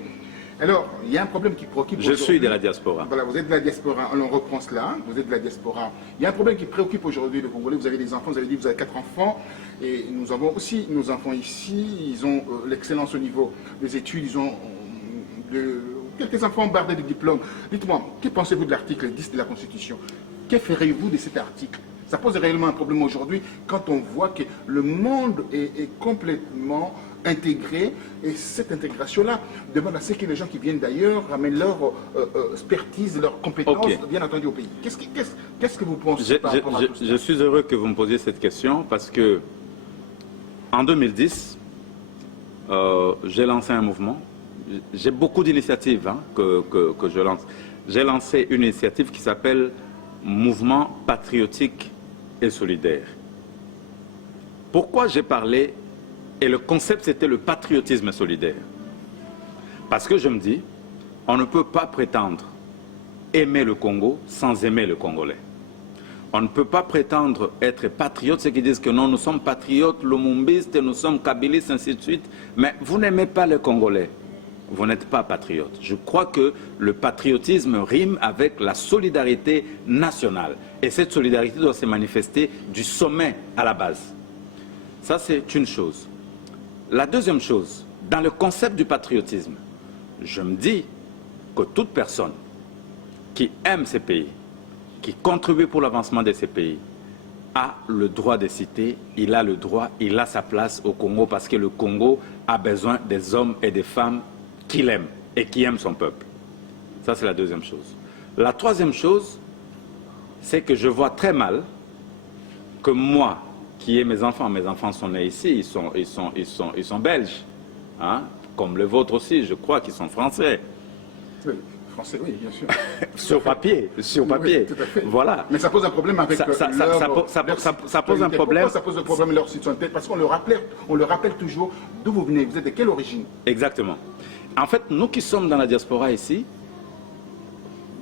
Alors, il y a un problème qui préoccupe aujourd'hui. Je suis de la diaspora. Voilà, vous êtes de la diaspora, on reprend cela, vous êtes de la diaspora. Il y a un problème qui préoccupe aujourd'hui le Congolais, vous avez des enfants, vous avez dit que vous avez 4 enfants, et nous avons aussi nos enfants ici, ils ont l'excellence au niveau des études, ils ont quelques enfants bardés de diplômes. Dites-moi, que pensez-vous de l'article 10 de la Constitution? Que ferez-vous de cet article? Ça pose réellement un problème aujourd'hui quand on voit que le monde est complètement intégré, et cette intégration-là demande à ce que les gens qui viennent d'ailleurs ramènent leur expertise, leurs compétences, bien entendu, au pays. Qu'est-ce que vous pensez par rapport à tout ça? Je suis heureux que vous me posiez cette question parce que en 2010, j'ai lancé un mouvement. J'ai beaucoup d'initiatives que je lance. J'ai lancé une initiative qui s'appelle Mouvement patriotique et solidaire. Pourquoi j'ai parlé? Et le concept, c'était le patriotisme solidaire. Parce que je me dis, on ne peut pas prétendre aimer le Congo sans aimer le Congolais. On ne peut pas prétendre être patriote, ceux qui disent que non, nous sommes patriotes, lumumbistes, nous sommes kabylistes, ainsi de suite. Mais vous n'aimez pas le Congolais, vous n'êtes pas patriote. Je crois que le patriotisme rime avec la solidarité nationale. Et cette solidarité doit se manifester du sommet à la base. Ça, c'est une chose. La deuxième chose, dans le concept du patriotisme, je me dis que toute personne qui aime ces pays, qui contribue pour l'avancement de ces pays, a le droit de citer, il a le droit, il a sa place au Congo parce que le Congo a besoin des hommes et des femmes qui l'aiment et qui aiment son peuple. Ça, c'est la deuxième chose. La troisième chose, c'est que je vois très mal que moi, qui ai mes enfants sont nés ici, ils sont belges, hein, comme le vôtre aussi, je crois qu'ils sont français. Oui, français, oui, bien sûr. Sur papier, oui, tout à fait. Voilà. Mais ça pose un problème avec ça pose un problème. Pourquoi ça pose un problème leur citoyenneté? Parce qu'on le rappelle toujours d'où vous venez, vous êtes de quelle origine? Exactement. En fait, nous qui sommes dans la diaspora ici,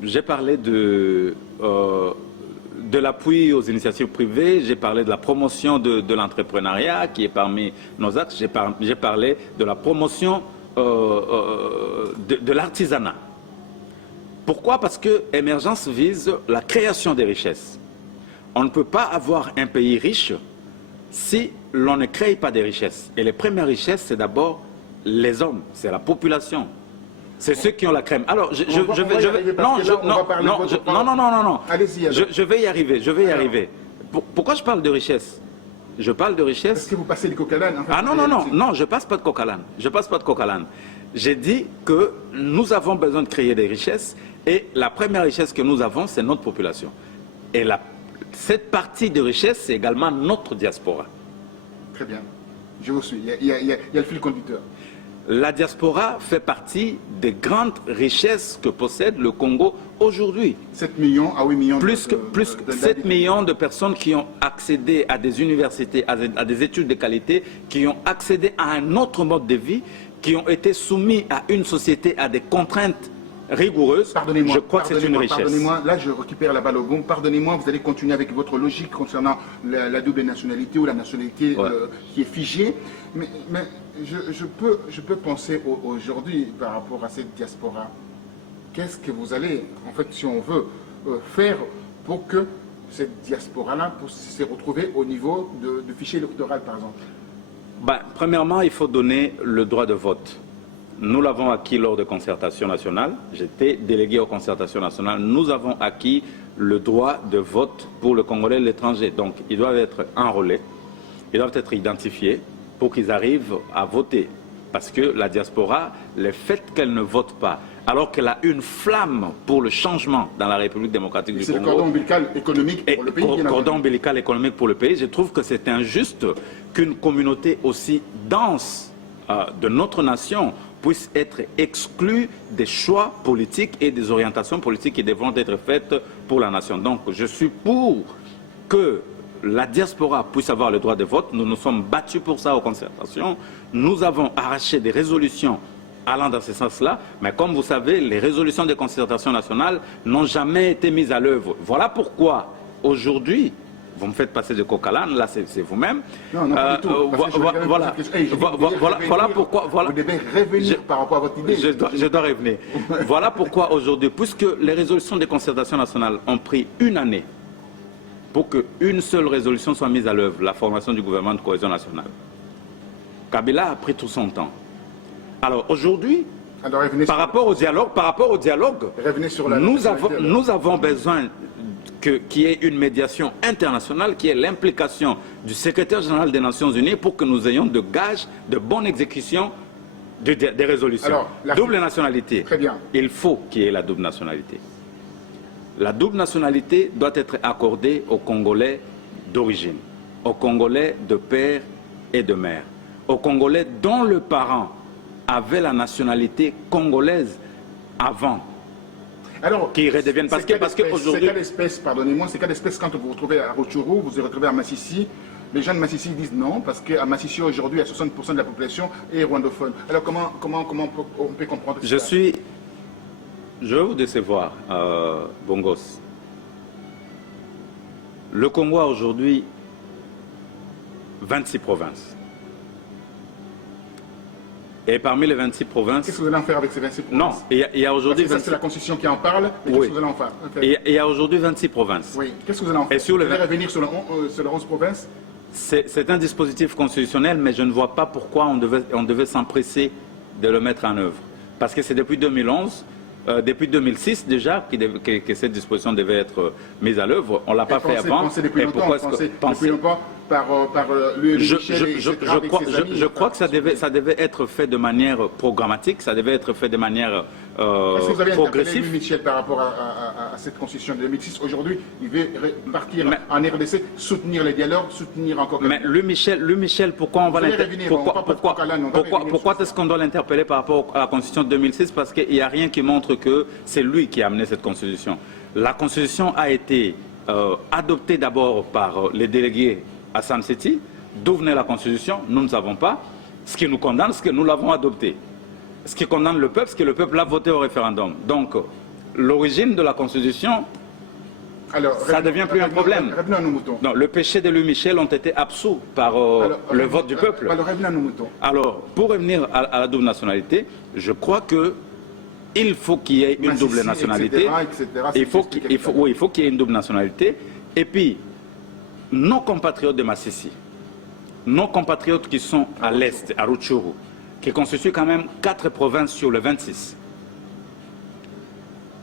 j'ai parlé de l'appui aux initiatives privées, j'ai parlé de la promotion de l'entrepreneuriat qui est parmi nos axes, j'ai parlé de la promotion de l'artisanat. Pourquoi? Parce que l'émergence vise la création des richesses. On ne peut pas avoir un pays riche si l'on ne crée pas des richesses. Et les premières richesses, c'est d'abord les hommes, c'est la population. C'est ceux qui ont la crème. Alors, je vais y arriver. Pourquoi je parle de richesse? Je parle de richesse... Est-ce que vous passez du coq à l'âne? Ah non, je passe pas de coq à l'âne. J'ai dit que nous avons besoin de créer des richesses et la première richesse que nous avons, c'est notre population. Et cette partie de richesse, c'est également notre diaspora. Très bien. Je vous suis. Il y a le fil conducteur. la diaspora fait partie des grandes richesses que possède le Congo aujourd'hui. 7 millions à 8 millions. Plus que 7 millions de personnes qui ont accédé à des universités, à des études de qualité, qui ont accédé à un autre mode de vie, qui ont été soumis à une société, à des contraintes rigoureuses. Je crois que c'est une richesse. Pardonnez-moi, là je récupère la balle au bon. Pardonnez-moi, vous allez continuer avec votre logique concernant la double nationalité ou la nationalité qui est figée. Mais je peux penser aujourd'hui par rapport à cette diaspora. Qu'est-ce que vous allez, en fait, si on veut, faire pour que cette diaspora-là puisse se retrouver au niveau du fichier électoral, par exemple? Premièrement, il faut donner le droit de vote. Nous l'avons acquis lors de concertation nationale. J'étais délégué aux concertations nationales. Nous avons acquis le droit de vote pour le Congolais de l'étranger. Donc, ils doivent être enrôlés, ils doivent être identifiés pour qu'ils arrivent à voter. Parce que la diaspora, le fait qu'elle ne vote pas, alors qu'elle a une flamme pour le changement dans la République démocratique du Congo. C'est le cordon ombilical économique pour le pays. Cordon ombilical économique pour le pays. Je trouve que c'est injuste qu'une communauté aussi dense de notre nation puisse être exclue des choix politiques et des orientations politiques qui devront être faites pour la nation. Donc je suis pour que la diaspora puisse avoir le droit de vote. Nous nous sommes battus pour ça aux concertations. Nous avons arraché des résolutions allant dans ce sens-là, mais comme vous savez, les résolutions des concertations nationales n'ont jamais été mises à l'œuvre. Voilà pourquoi, aujourd'hui, vous me faites passer de coq à l'âne, là c'est vous-même. Non, pas du tout. Voilà pourquoi... Vous devez revenir par rapport à votre idée. Je dois revenir. Voilà pourquoi aujourd'hui, puisque les résolutions des concertations nationales ont pris une année pour qu'une seule résolution soit mise à l'œuvre, la formation du gouvernement de cohésion nationale. Kabila a pris tout son temps. Alors aujourd'hui, par rapport au dialogue, nous avons besoin qu'il y ait une médiation internationale, qui est l'implication du secrétaire général des Nations Unies pour que nous ayons de gages de bonne exécution des résolutions. Alors, double nationalité. Très bien. Il faut qu'il y ait la double nationalité. La double nationalité doit être accordée aux Congolais d'origine, aux Congolais de père et de mère, aux Congolais dont le parent avait la nationalité congolaise avant. Alors, qui redeviennent parce qu'aujourd'hui... C'est quelle espèce, pardonnez-moi, c'est quelle espèce quand vous vous retrouvez à Rutshuru, vous vous retrouvez à Massissi? Les gens de Massissi disent non, parce qu'à Massissi aujourd'hui, 60% de la population est rwandophone. Alors comment on peut comprendre ça? Je vais vous décevoir, Bongos. Le Congo a aujourd'hui 26 provinces. Et parmi les 26 provinces... Qu'est-ce que vous allez en faire avec ces 26 provinces? Non, il y a aujourd'hui... Ça, c'est la Constitution qui en parle, mais qu'est-ce que vous allez en faire? Okay. Il y a aujourd'hui 26 provinces. Oui, qu'est-ce que vous allez en faire? Vous allez revenir sur les 11 provinces? C'est un dispositif constitutionnel, mais je ne vois pas pourquoi on devait s'empresser de le mettre en œuvre. Parce que c'est depuis 2011... depuis 2006 déjà que cette disposition devait être mise à l'œuvre. On ne l'a pas fait avant. Depuis longtemps par je crois que ça devait être fait de manière programmatique, ça devait être fait de manière Est-ce que vous avez progressive. Louis Michel par rapport à cette constitution de 2006? Aujourd'hui, il veut partir en RDC, soutenir les dialogues, soutenir encore... Mais Louis Michel, pourquoi on va l'interpeller? Pourquoi est-ce qu'on doit l'interpeller par rapport à la constitution de 2006? Parce qu'il n'y a rien qui montre que c'est lui qui a amené cette constitution. La constitution a été adoptée d'abord par les délégués à San City. D'où venait la constitution? Nous ne savons pas. Ce qui nous condamne, c'est que nous l'avons adoptée. Ce qui condamne le peuple, c'est que le peuple l'a voté au référendum. Donc, l'origine de la constitution, ça ne devient plus un problème. Non, le péché de Louis Michel ont été absous par le vote du peuple. Alors, pour revenir à la double nationalité, je crois que il faut qu'il y ait une double nationalité. Il faut qu'il y ait une double nationalité. Et puis, nos compatriotes de Massissi, nos compatriotes qui sont à l'est, à Rutshuru, qui constituent quand même 4 provinces sur le 26,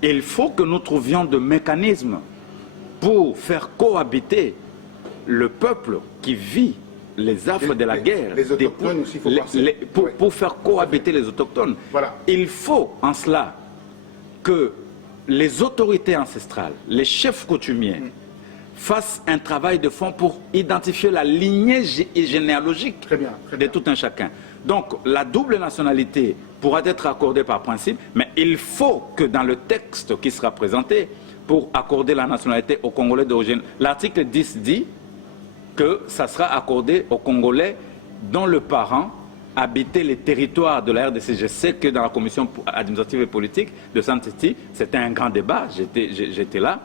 il faut que nous trouvions des mécanismes pour faire cohabiter le peuple qui vit les affres de la guerre, les autochtones aussi, pour faire cohabiter les autochtones. Voilà. Il faut en cela que les autorités ancestrales, les chefs coutumiers, fasse un travail de fond pour identifier la lignée généalogique de tout un chacun. Donc, la double nationalité pourra être accordée par principe, mais il faut que dans le texte qui sera présenté pour accorder la nationalité aux Congolais d'origine, l'article 10 dit que ça sera accordé aux Congolais dont le parent habitait les territoires de la RDC. Je sais que dans la commission administrative et politique de Saint-Titi, c'était un grand débat, j'étais là.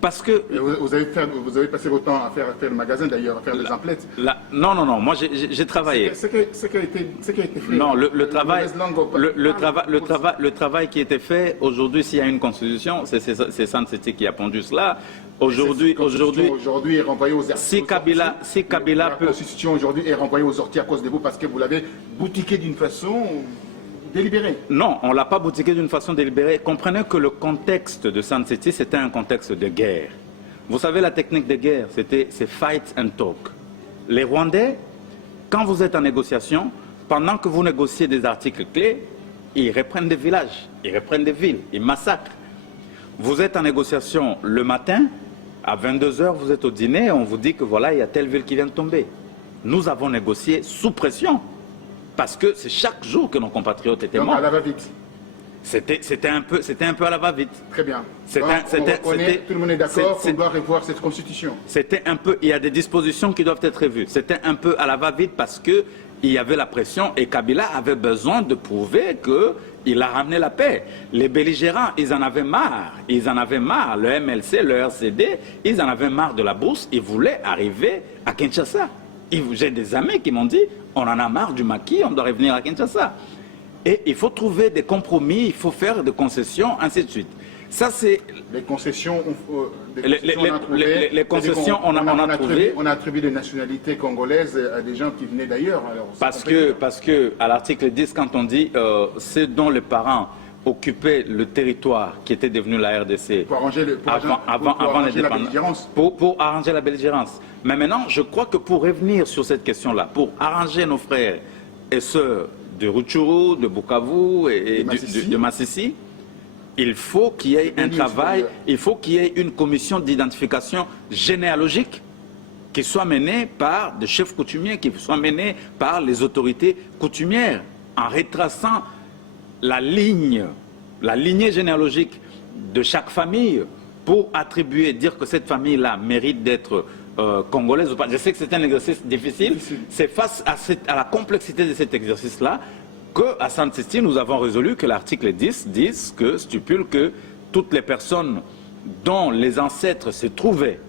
Parce que... Vous avez passé votre temps à faire le magasin d'ailleurs, à faire des emplettes. Non, moi j'ai travaillé. Ce qui a été fait. Non, le travail qui a été fait, aujourd'hui, s'il y a une constitution, c'est Saint-Titi qui a pondu cela. Aujourd'hui est renvoyée aux orties. Si Kabila peut... La constitution aujourd'hui est renvoyée aux orties à cause de vous parce que vous l'avez boutiquée d'une façon... délibéré. Non, on ne l'a pas boutiqué d'une façon délibérée. Comprenez que le contexte de Saint-Titi, c'était un contexte de guerre. Vous savez, la technique de guerre, c'est fight and talk. Les Rwandais, quand vous êtes en négociation, pendant que vous négociez des articles clés, ils reprennent des villages, ils reprennent des villes, ils massacrent. Vous êtes en négociation le matin, à 22 h, vous êtes au dîner, on vous dit que voilà, il y a telle ville qui vient de tomber. Nous avons négocié sous pression. Parce que c'est chaque jour que nos compatriotes étaient morts. À la va-vite. C'était un peu à la va-vite. Très bien. Tout le monde est d'accord qu'on doit revoir cette constitution. C'était un peu, il y a des dispositions qui doivent être revues. C'était un peu à la va-vite parce qu'il y avait la pression et Kabila avait besoin de prouver qu'il a ramené la paix. Les belligérants, ils en avaient marre. Ils en avaient marre. Le MLC, le RCD, ils en avaient marre de la bourse. Ils voulaient arriver à Kinshasa. J'ai des amis qui m'ont dit, on en a marre du maquis, on doit revenir à Kinshasa. Et il faut trouver des compromis, il faut faire des concessions, ainsi de suite. Ça, c'est... Les concessions, on a trouvé. On a attribué des nationalités congolaises à des gens qui venaient d'ailleurs. Parce que à l'article 10, quand on dit c'est dont les parents occupaient le territoire qui était devenu la RDC avant l'indépendance, pour arranger la belligérance. Mais maintenant, je crois que pour revenir sur cette question-là, pour arranger nos frères et sœurs de Rutshuru, de Bukavu et de Massissi, il faut qu'il y ait un travail, il faut qu'il y ait une commission d'identification généalogique qui soit menée par des chefs coutumiers, qui soit menée par les autorités coutumières, en retraçant la lignée généalogique de chaque famille pour attribuer, dire que cette famille-là mérite d'être congolaise ou pas. Je sais que c'est un exercice difficile. C'est face à la complexité de cet exercice-là qu'à Saint-Titi, nous avons résolu que l'article 10 stipule que toutes les personnes dont les ancêtres se trouvaient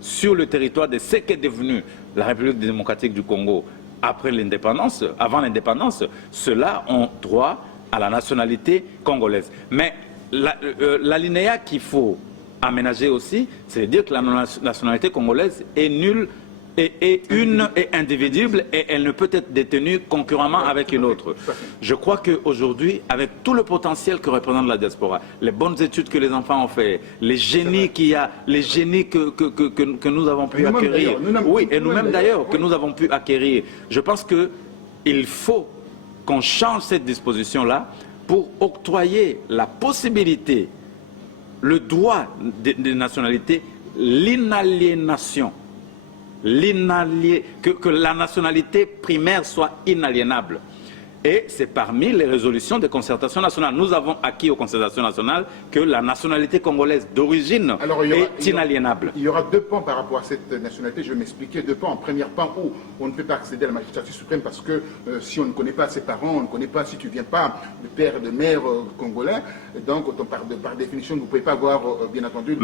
sur le territoire de ce qu'est devenu la République démocratique du Congo après l'indépendance, avant l'indépendance, ceux-là ont droit à la nationalité congolaise. Mais l'alinéa qu'il faut aménager aussi, c'est de dire que la nationalité congolaise est nulle et une est indivisible et elle ne peut être détenue concurremment avec une autre. Je crois qu'aujourd'hui, avec tout le potentiel que représente la diaspora, les bonnes études que les enfants ont fait, les génies qu'il y a, les génies que nous avons pu acquérir, oui, et nous-mêmes d'ailleurs, que nous avons pu acquérir, je pense qu'il faut qu'on change cette disposition-là pour octroyer la possibilité, le droit des nationalités, l'inaliénation. Que la nationalité primaire soit inaliénable. Et c'est parmi les résolutions des concertations nationales. Nous avons acquis aux concertations nationales que la nationalité congolaise d'origine est inaliénable. Il y aura deux pans par rapport à cette nationalité. Je vais m'expliquer. Deux pans. En premier pan où on ne peut pas accéder à la magistrature suprême parce que si on ne connaît pas ses parents, on ne connaît pas si tu ne viens pas de père et de mère congolais. Donc par définition, vous ne pouvez pas avoir bien entendu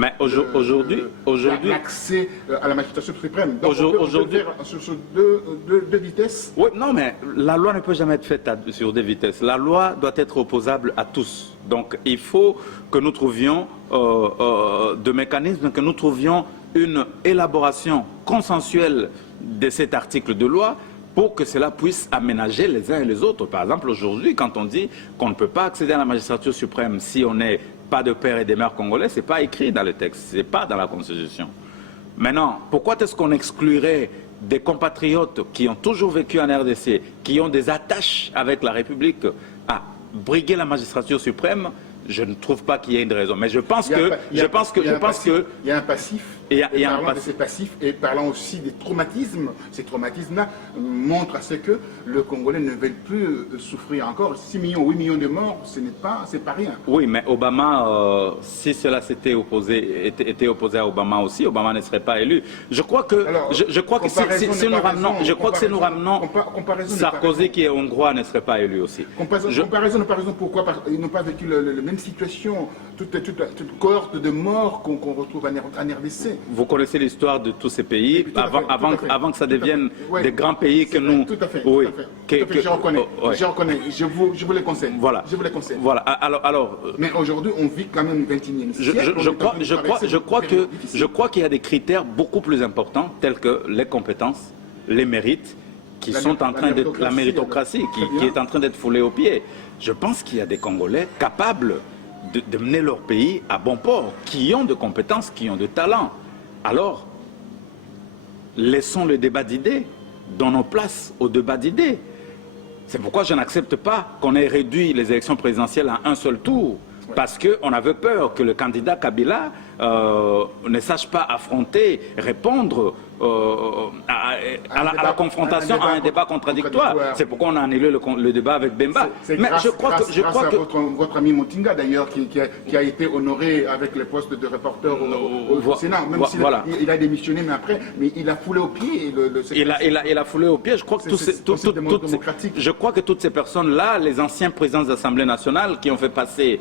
l'accès à la magistrature suprême. Donc aujourd'hui, sur deux vitesses. Oui, non, mais la loi ne peut jamais être faite sur des vitesses. La loi doit être opposable à tous. Donc il faut que nous trouvions de mécanismes, que nous trouvions une élaboration consensuelle de cet article de loi pour que cela puisse aménager les uns et les autres. Par exemple, aujourd'hui, quand on dit qu'on ne peut pas accéder à la magistrature suprême si on n'est pas de père et de mère congolais, ce n'est pas écrit dans le texte, ce n'est pas dans la Constitution. Maintenant, pourquoi est-ce qu'on exclurait des compatriotes qui ont toujours vécu en RDC, qui ont des attaches avec la République, à briguer la magistrature suprême? Je ne trouve pas qu'il y ait une raison. Mais je pense que... Il y a un passif parlant de ces passifs et parlant aussi des traumatismes, ces traumatismes-là montrent à ce que le Congolais ne veut plus souffrir encore. 6 millions, 8 millions de morts, c'est pas rien. Oui, mais Obama, si cela était opposé à Obama aussi, Obama ne serait pas élu. Je crois que, si nous ramenons Sarkozy qui est hongrois ne serait pas élu aussi. Comparaison n'a pas raison. Pourquoi? Parce qu'ils n'ont pas vécu la même situation. Toute cohorte de morts qu'on retrouve en RDC. Vous connaissez l'histoire de tous ces pays avant que ça devienne des grands pays que nous... Tout à fait. Oui. Je reconnais. Je vous les conseille. Voilà. Je vous les conseille. Voilà. Alors, mais aujourd'hui, on vit quand même le 21e siècle. Je crois qu'il y a des critères beaucoup plus importants, tels que les compétences, les mérites, qui sont en train d'être... La méritocratie, qui est en train d'être foulée aux pieds. Je pense qu'il y a des Congolais capables de mener leur pays à bon port, qui ont de compétences, qui ont de talent. Alors, laissons le débat d'idées, donnons place au débat d'idées. C'est pourquoi je n'accepte pas qu'on ait réduit les élections présidentielles à un seul tour, parce qu'on avait peur que le candidat Kabila ne sache pas affronter, répondre à la confrontation, à un débat contradictoire. C'est pourquoi on a annulé le débat avec Bemba. Mais je crois que votre ami Mutinga d'ailleurs qui a été honoré avec le poste de reporter au Sénat, même s'il a démissionné, mais il a foulé au pied. Il a foulé au pied. Je crois que toutes ces personnes-là, les anciens présidents de l'Assemblée nationale qui ont fait passer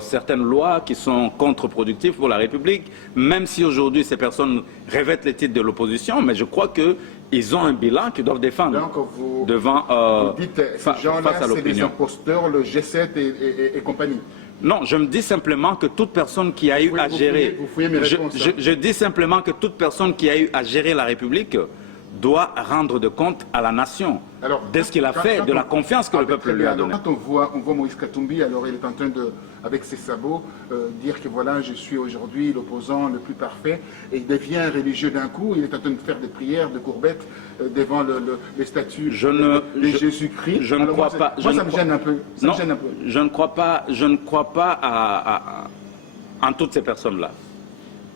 certaines lois qui sont contre-productives pour la République, même si aujourd'hui ces personnes revêtent les titres de l'opposition, mais je crois qu'ils ont un bilan qu'ils doivent défendre. Donc vous dites ces gens-là, c'est des imposteurs, le G7 et compagnie. Non, je me dis simplement que toute personne qui a eu à gérer... Je dis simplement que toute personne qui a eu à gérer la République doit rendre de compte à la nation de ce qu'il a fait, de la confiance que le peuple lui a donnée. Quand on voit Moïse Katumbi, alors il est en train de, avec ses sabots, dire que voilà, je suis aujourd'hui l'opposant le plus parfait, et il devient religieux d'un coup, il est en train de faire des prières, de courbettes devant les statues de Jésus-Christ. Je ne crois pas. Moi, ça me gêne un peu. Je ne crois pas en toutes ces personnes-là.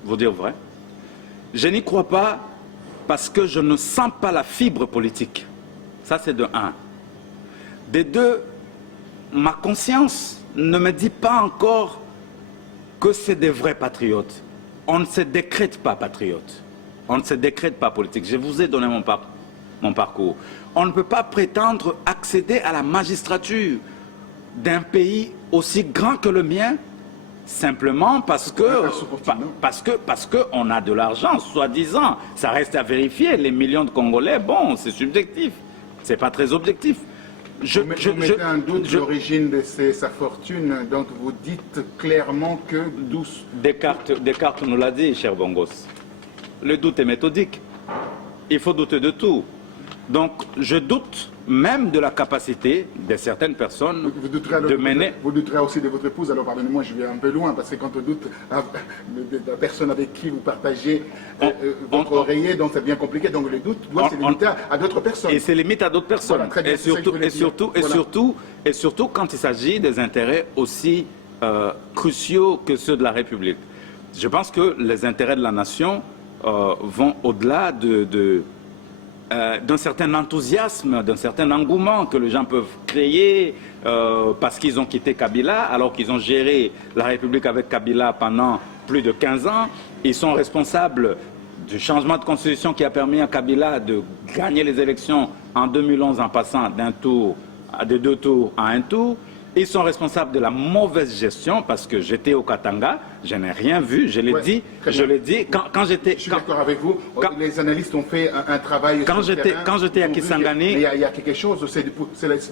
Vous dire vrai. Je n'y crois pas parce que je ne sens pas la fibre politique. Ça, c'est de un. De deux, ma conscience ne me dit pas encore que c'est des vrais patriotes. On ne se décrète pas patriote. On ne se décrète pas politique. Je vous ai donné mon parcours. On ne peut pas prétendre accéder à la magistrature d'un pays aussi grand que le mien simplement parce qu'on a de l'argent, soi-disant. Ça reste à vérifier. Les millions de Congolais, bon, c'est subjectif. C'est pas très objectif. Vous mettez un doute de l'origine de sa fortune, donc vous dites clairement que douce. Descartes nous l'a dit, cher Bongos. Le doute est méthodique. Il faut douter de tout. Donc, je doute même de la capacité de certaines personnes de mener... Vous douterez aussi de votre épouse, alors pardonnez-moi, je vais un peu loin, parce que quand on doute de la personne avec qui vous partagez votre oreiller, donc c'est bien compliqué, donc le doute doit se limiter à d'autres personnes. Et c'est limite à d'autres personnes. Voilà, et surtout quand il s'agit des intérêts aussi cruciaux que ceux de la République. Je pense que les intérêts de la nation vont au-delà d'un certain enthousiasme, d'un certain engouement que les gens peuvent créer parce qu'ils ont quitté Kabila, alors qu'ils ont géré la République avec Kabila pendant plus de 15 ans. Ils sont responsables du changement de constitution qui a permis à Kabila de gagner les élections en 2011 en passant de 2 tours à 1 tour. Ils sont responsables de la mauvaise gestion parce que j'étais au Katanga, je n'ai rien vu, je l'ai dit, quand j'étais... Je suis d'accord avec vous, les analystes ont fait un travail quand j'étais à Kisangani... Il y a quelque chose, c'est de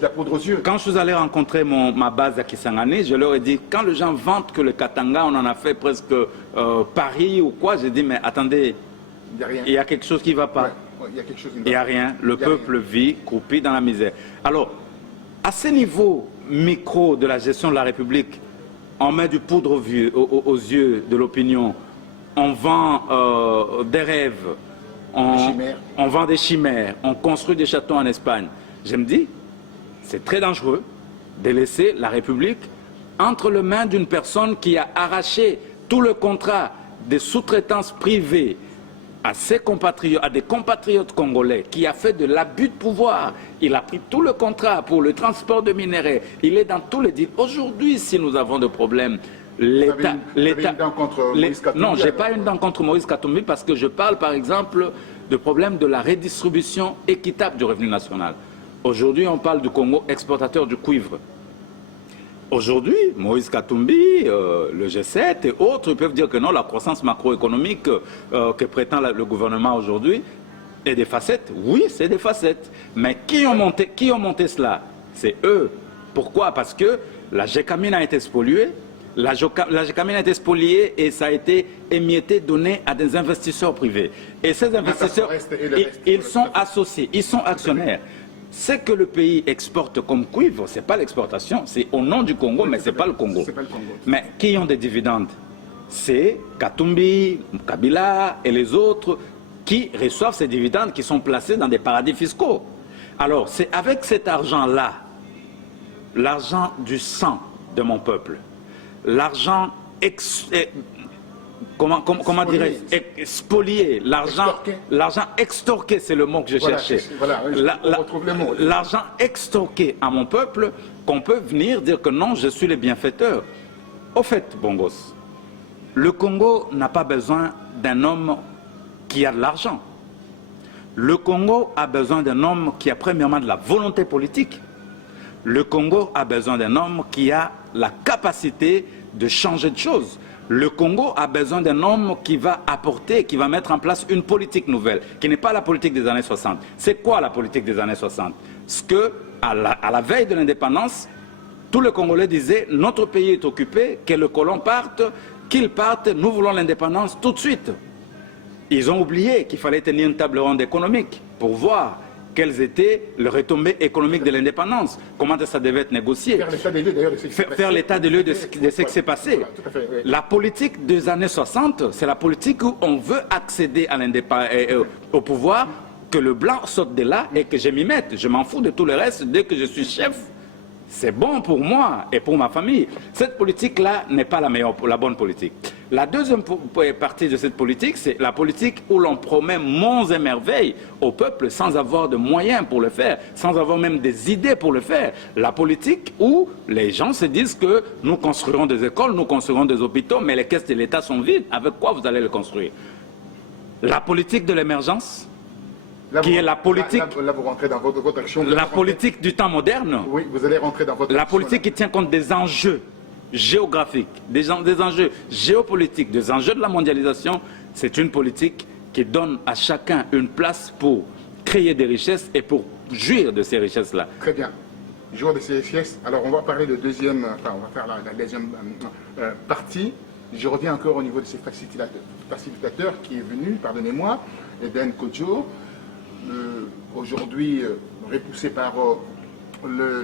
la poudre aux yeux. Quand je suis allé rencontrer ma base à Kisangani, je leur ai dit, quand les gens vantent que le Katanga, on en a fait presque Paris ou quoi, j'ai dit, mais attendez, il y a quelque chose qui ne va pas. Il n'y a rien, le peuple vit croupi dans la misère. Alors, à ce niveau micro de la gestion de la République, on met du poudre aux yeux de l'opinion, on vend des rêves, on vend des chimères, on construit des châteaux en Espagne. Je me dis, c'est très dangereux de laisser la République entre les mains d'une personne qui a arraché tout le contrat des sous-traitances privées à ses compatriotes, à des compatriotes congolais, qui a fait de l'abus de pouvoir. Il a pris tout le contrat pour le transport de minerais. Il est dans tous les deals. Aujourd'hui, si nous avons des problèmes, l'État... Non, je n'ai pas une dent contre Moïse Katumbi parce que je parle, par exemple, de problème de la redistribution équitable du revenu national. Aujourd'hui, on parle du Congo exportateur du cuivre. Aujourd'hui, Moïse Katumbi, le G7 et autres peuvent dire que non, la croissance macroéconomique que prétend le gouvernement aujourd'hui est des facettes. Oui, c'est des facettes. Mais qui ont monté cela? C'est eux. Pourquoi? Parce que la GECAMINE a été spoliée. La GECAMINE a été spoliée et ça a été émietté, donné à des investisseurs privés. Et ces investisseurs, ils sont associés, ils sont actionnaires. Ce que le pays exporte comme cuivre, ce n'est pas l'exportation, c'est au nom du Congo, mais ce n'est pas le Congo. Mais qui ont des dividendes? C'est Katumbi, Kabila et les autres qui reçoivent ces dividendes qui sont placés dans des paradis fiscaux. Alors, c'est avec cet argent-là, l'argent du sang de mon peuple, l'argent comment dirais-je, spolié, l'argent extorqué, c'est le mot que je cherchais. Voilà, l'argent extorqué à mon peuple, qu'on peut venir dire que non, je suis le bienfaiteur. Au fait, Bongos, le Congo n'a pas besoin d'un homme qui a de l'argent. Le Congo a besoin d'un homme qui a premièrement de la volonté politique. Le Congo a besoin d'un homme qui a la capacité de changer de choses. Le Congo a besoin d'un homme qui va apporter, qui va mettre en place une politique nouvelle, qui n'est pas la politique des années 60. C'est quoi la politique des années 60? Ce que, à la veille de l'indépendance, tous les Congolais disaient, notre pays est occupé, que le colon parte, qu'il parte, nous voulons l'indépendance tout de suite. Ils ont oublié qu'il fallait tenir une table ronde économique pour voir quelles étaient les retombées économiques de l'indépendance, comment ça devait être négocié. Faire l'état des lieux, d'ailleurs, faire l'état des lieux de ce qui s'est passé. Voilà, tout à fait, oui. La politique des années 60, c'est la politique où on veut accéder à au pouvoir, que le blanc saute de là et que je m'y mette. Je m'en fous de tout le reste, dès que je suis chef, c'est bon pour moi et pour ma famille. Cette politique-là n'est pas la bonne politique. La deuxième partie de cette politique, c'est la politique où l'on promet monts et merveilles au peuple sans avoir de moyens pour le faire, sans avoir même des idées pour le faire. La politique où les gens se disent que nous construirons des écoles, nous construirons des hôpitaux, mais les caisses de l'État sont vides. Avec quoi vous allez les construire? La politique de l'émergence, qui est la politique, là, vous rentrez dans votre action. La politique du temps moderne. Oui, vous allez rentrer dans votre La action, politique qui tient compte des enjeux géographiques, des enjeux géopolitiques, des enjeux de la mondialisation. C'est une politique qui donne à chacun une place pour créer des richesses et pour jouir de ces richesses-là. Très bien. Jouir de ces richesses. Alors, on va parler de deuxième, enfin, on va faire la deuxième partie. Je reviens encore au niveau de ces facilitateurs qui est venu, pardonnez-moi, Eden Kodjo. Aujourd'hui repoussé par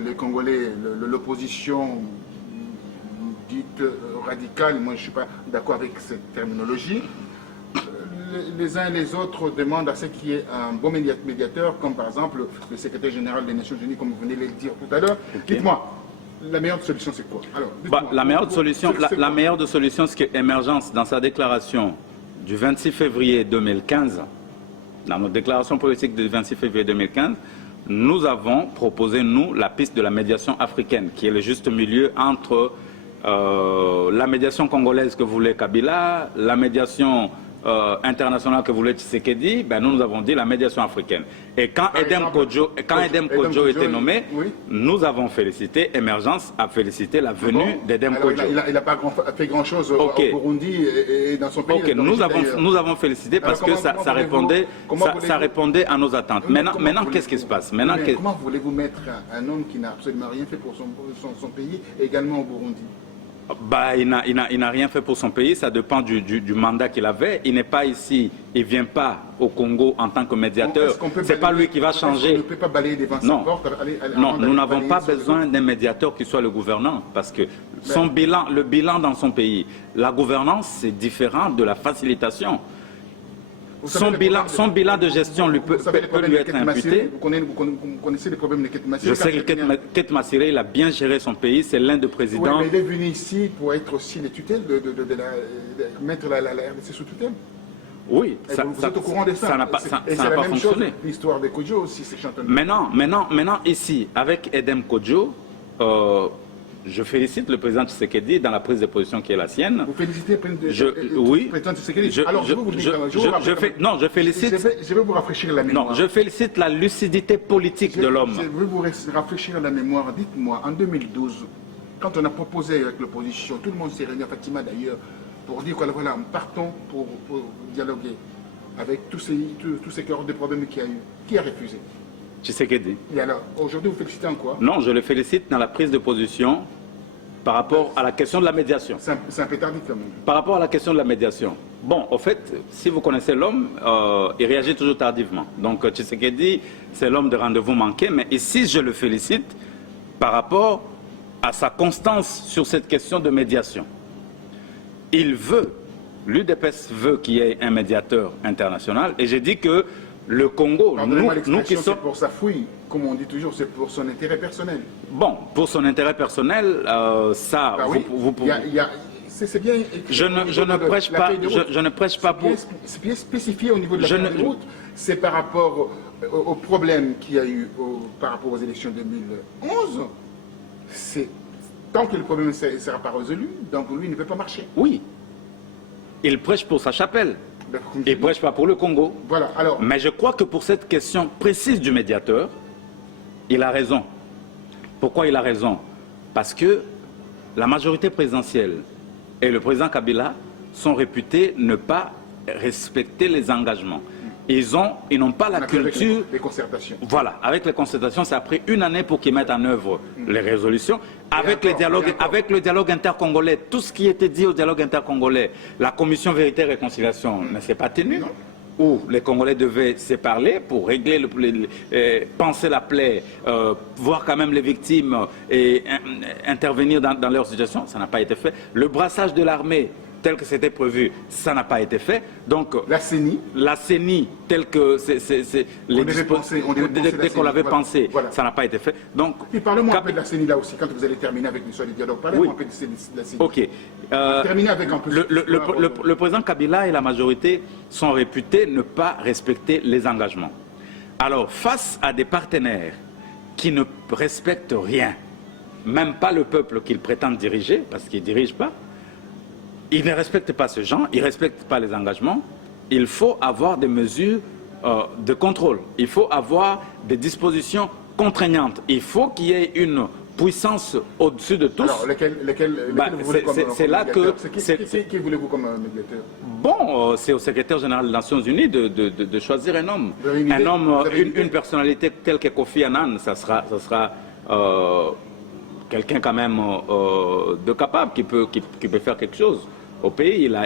les Congolais, l'opposition dite radicale, moi je ne suis pas d'accord avec cette terminologie. Les uns et les autres demandent à ce qu'il y ait un bon médiateur, comme par exemple le secrétaire général des Nations Unies, comme vous venez de le dire tout à l'heure. Okay. Dites-moi, la meilleure solution c'est quoi? Alors, la meilleure solution, c'est que Émergence, dans sa déclaration du 26 février 2015, dans notre déclaration politique du 26 février 2015, nous avons proposé, nous, la piste de la médiation africaine, qui est le juste milieu entre la médiation congolaise que voulait Kabila, la médiation internationale que voulait Tshisekedi. Ben, nous avons dit la médiation africaine. Et quand Edem Kodjo était nommé, oui, nous avons félicité, Émergence a félicité la venue d'Edem Kodjo. Il n'a pas fait grand-chose au Burundi et dans son pays. Ok, nous avons félicité parce que ça répondait à nos attentes. Maintenant qu'est-ce qui se passe? Comment voulez-vous mettre un homme qui n'a absolument rien fait pour son pays, également au Burundi? Bah, il n'a rien fait pour son pays, ça dépend du mandat qu'il avait. Il n'est pas ici, il ne vient pas au Congo en tant que médiateur. Ce n'est pas lui qui va changer. On ne peut pas balayer devant sa porte. Non, nous n'avons pas besoin d'un médiateur qui soit le gouvernant, parce que le bilan dans son pays, la gouvernance, c'est différent de la facilitation. son bilan de gestion peut lui être imputé. Vous connaissez les problèmes de Ketmassiré. Je sais que Ketmassiré, il a bien géré son pays, c'est l'un des présidents. Oui, mais il est venu ici pour être aussi les tutelles, mettre la RDC sous tutelle. Oui, vous êtes au courant de ça. Ça n'a pas fonctionné. L'histoire de Kodjo aussi, c'est chantonné. Maintenant, ici, avec Edem Kodjo, je félicite le président Tshisekedi dans la prise de position qui est la sienne. Vous félicitez oui. le président Tshisekedi. Alors, je félicite. Je vais vous rafraîchir la mémoire. Non, je félicite la lucidité politique de l'homme. Je vais vous rafraîchir la mémoire. Dites-moi, en 2012, quand on a proposé avec l'opposition, tout le monde s'est réuni, à Fatima d'ailleurs, pour dire voilà, partons pour dialoguer avec tous ces cœurs de problèmes qu'il y a eu. Qui a refusé? Tshisekedi. Et alors, aujourd'hui, vous félicitez en quoi? Non, je le félicite dans la prise de position par rapport à la question de la médiation. C'est un peu tardif quand même. Par rapport à la question de la médiation. Bon, au fait, si vous connaissez l'homme, il réagit toujours tardivement. Donc Tshisekedi, c'est l'homme de rendez-vous manqué, mais ici, je le félicite par rapport à sa constance sur cette question de médiation. Il veut, l'UDPS veut qu'il y ait un médiateur international, et j'ai dit que le Congo, nous qui sommes... C'est pour sa fouille, comme on dit toujours, c'est pour son intérêt personnel. Bon, pour son intérêt personnel, ça, bah oui, vous pouvez... C'est bien écrit. Je ne prêche pas pour... C'est bien spécifié au niveau de la feuille de route. C'est par rapport au problème qu'il y a eu par rapport aux élections 2011. Tant que le problème ne sera pas résolu, donc lui il ne peut pas marcher. Oui. Il prêche pour sa chapelle. Il ne prêche pas pour le Congo. Voilà, alors... Mais je crois que pour cette question précise du médiateur, il a raison. Pourquoi il a raison? Parce que la majorité présidentielle et le président Kabila sont réputés ne pas respecter les engagements. Ils n'ont pas la culture... Avec les concertations. Voilà, avec les concertations, ça a pris une année pour qu'ils mettent en œuvre les résolutions. Avec le dialogue intercongolais, tout ce qui était dit au dialogue intercongolais, la commission vérité et réconciliation ne s'est pas tenue. Où les Congolais devaient se parler pour régler, penser la plaie, voir quand même les victimes et intervenir dans leur situation, ça n'a pas été fait. Le brassage de l'armée, tel que c'était prévu, ça n'a pas été fait. Donc la CENI, tel que dès qu'on l'avait pensé, voilà. Ça n'a pas été fait. Donc, parlez-moi un peu de la CENI là aussi, quand vous allez terminer avec l'histoire du dialogue. Parlez-moi un peu de la CENI. Ok. Terminer avec un peu le président Kabila et la majorité sont réputés ne pas respecter les engagements. Alors, face à des partenaires qui ne respectent rien, même pas le peuple qu'ils prétendent diriger, parce qu'ils ne dirigent pas, ils ne respectent pas ces gens, ils ne respectent pas les engagements. Il faut avoir des mesures de contrôle. Il faut avoir des dispositions contraignantes. Il faut qu'il y ait une puissance au-dessus de tous. Alors, lesquels vous voulez comme médiateur? Qui voulez-vous comme médiateur? Bon, c'est au secrétaire général des Nations Unies de choisir un homme. Une personnalité telle que Kofi Annan, ça sera quelqu'un quand même de capable qui peut faire quelque chose. Au pays, il a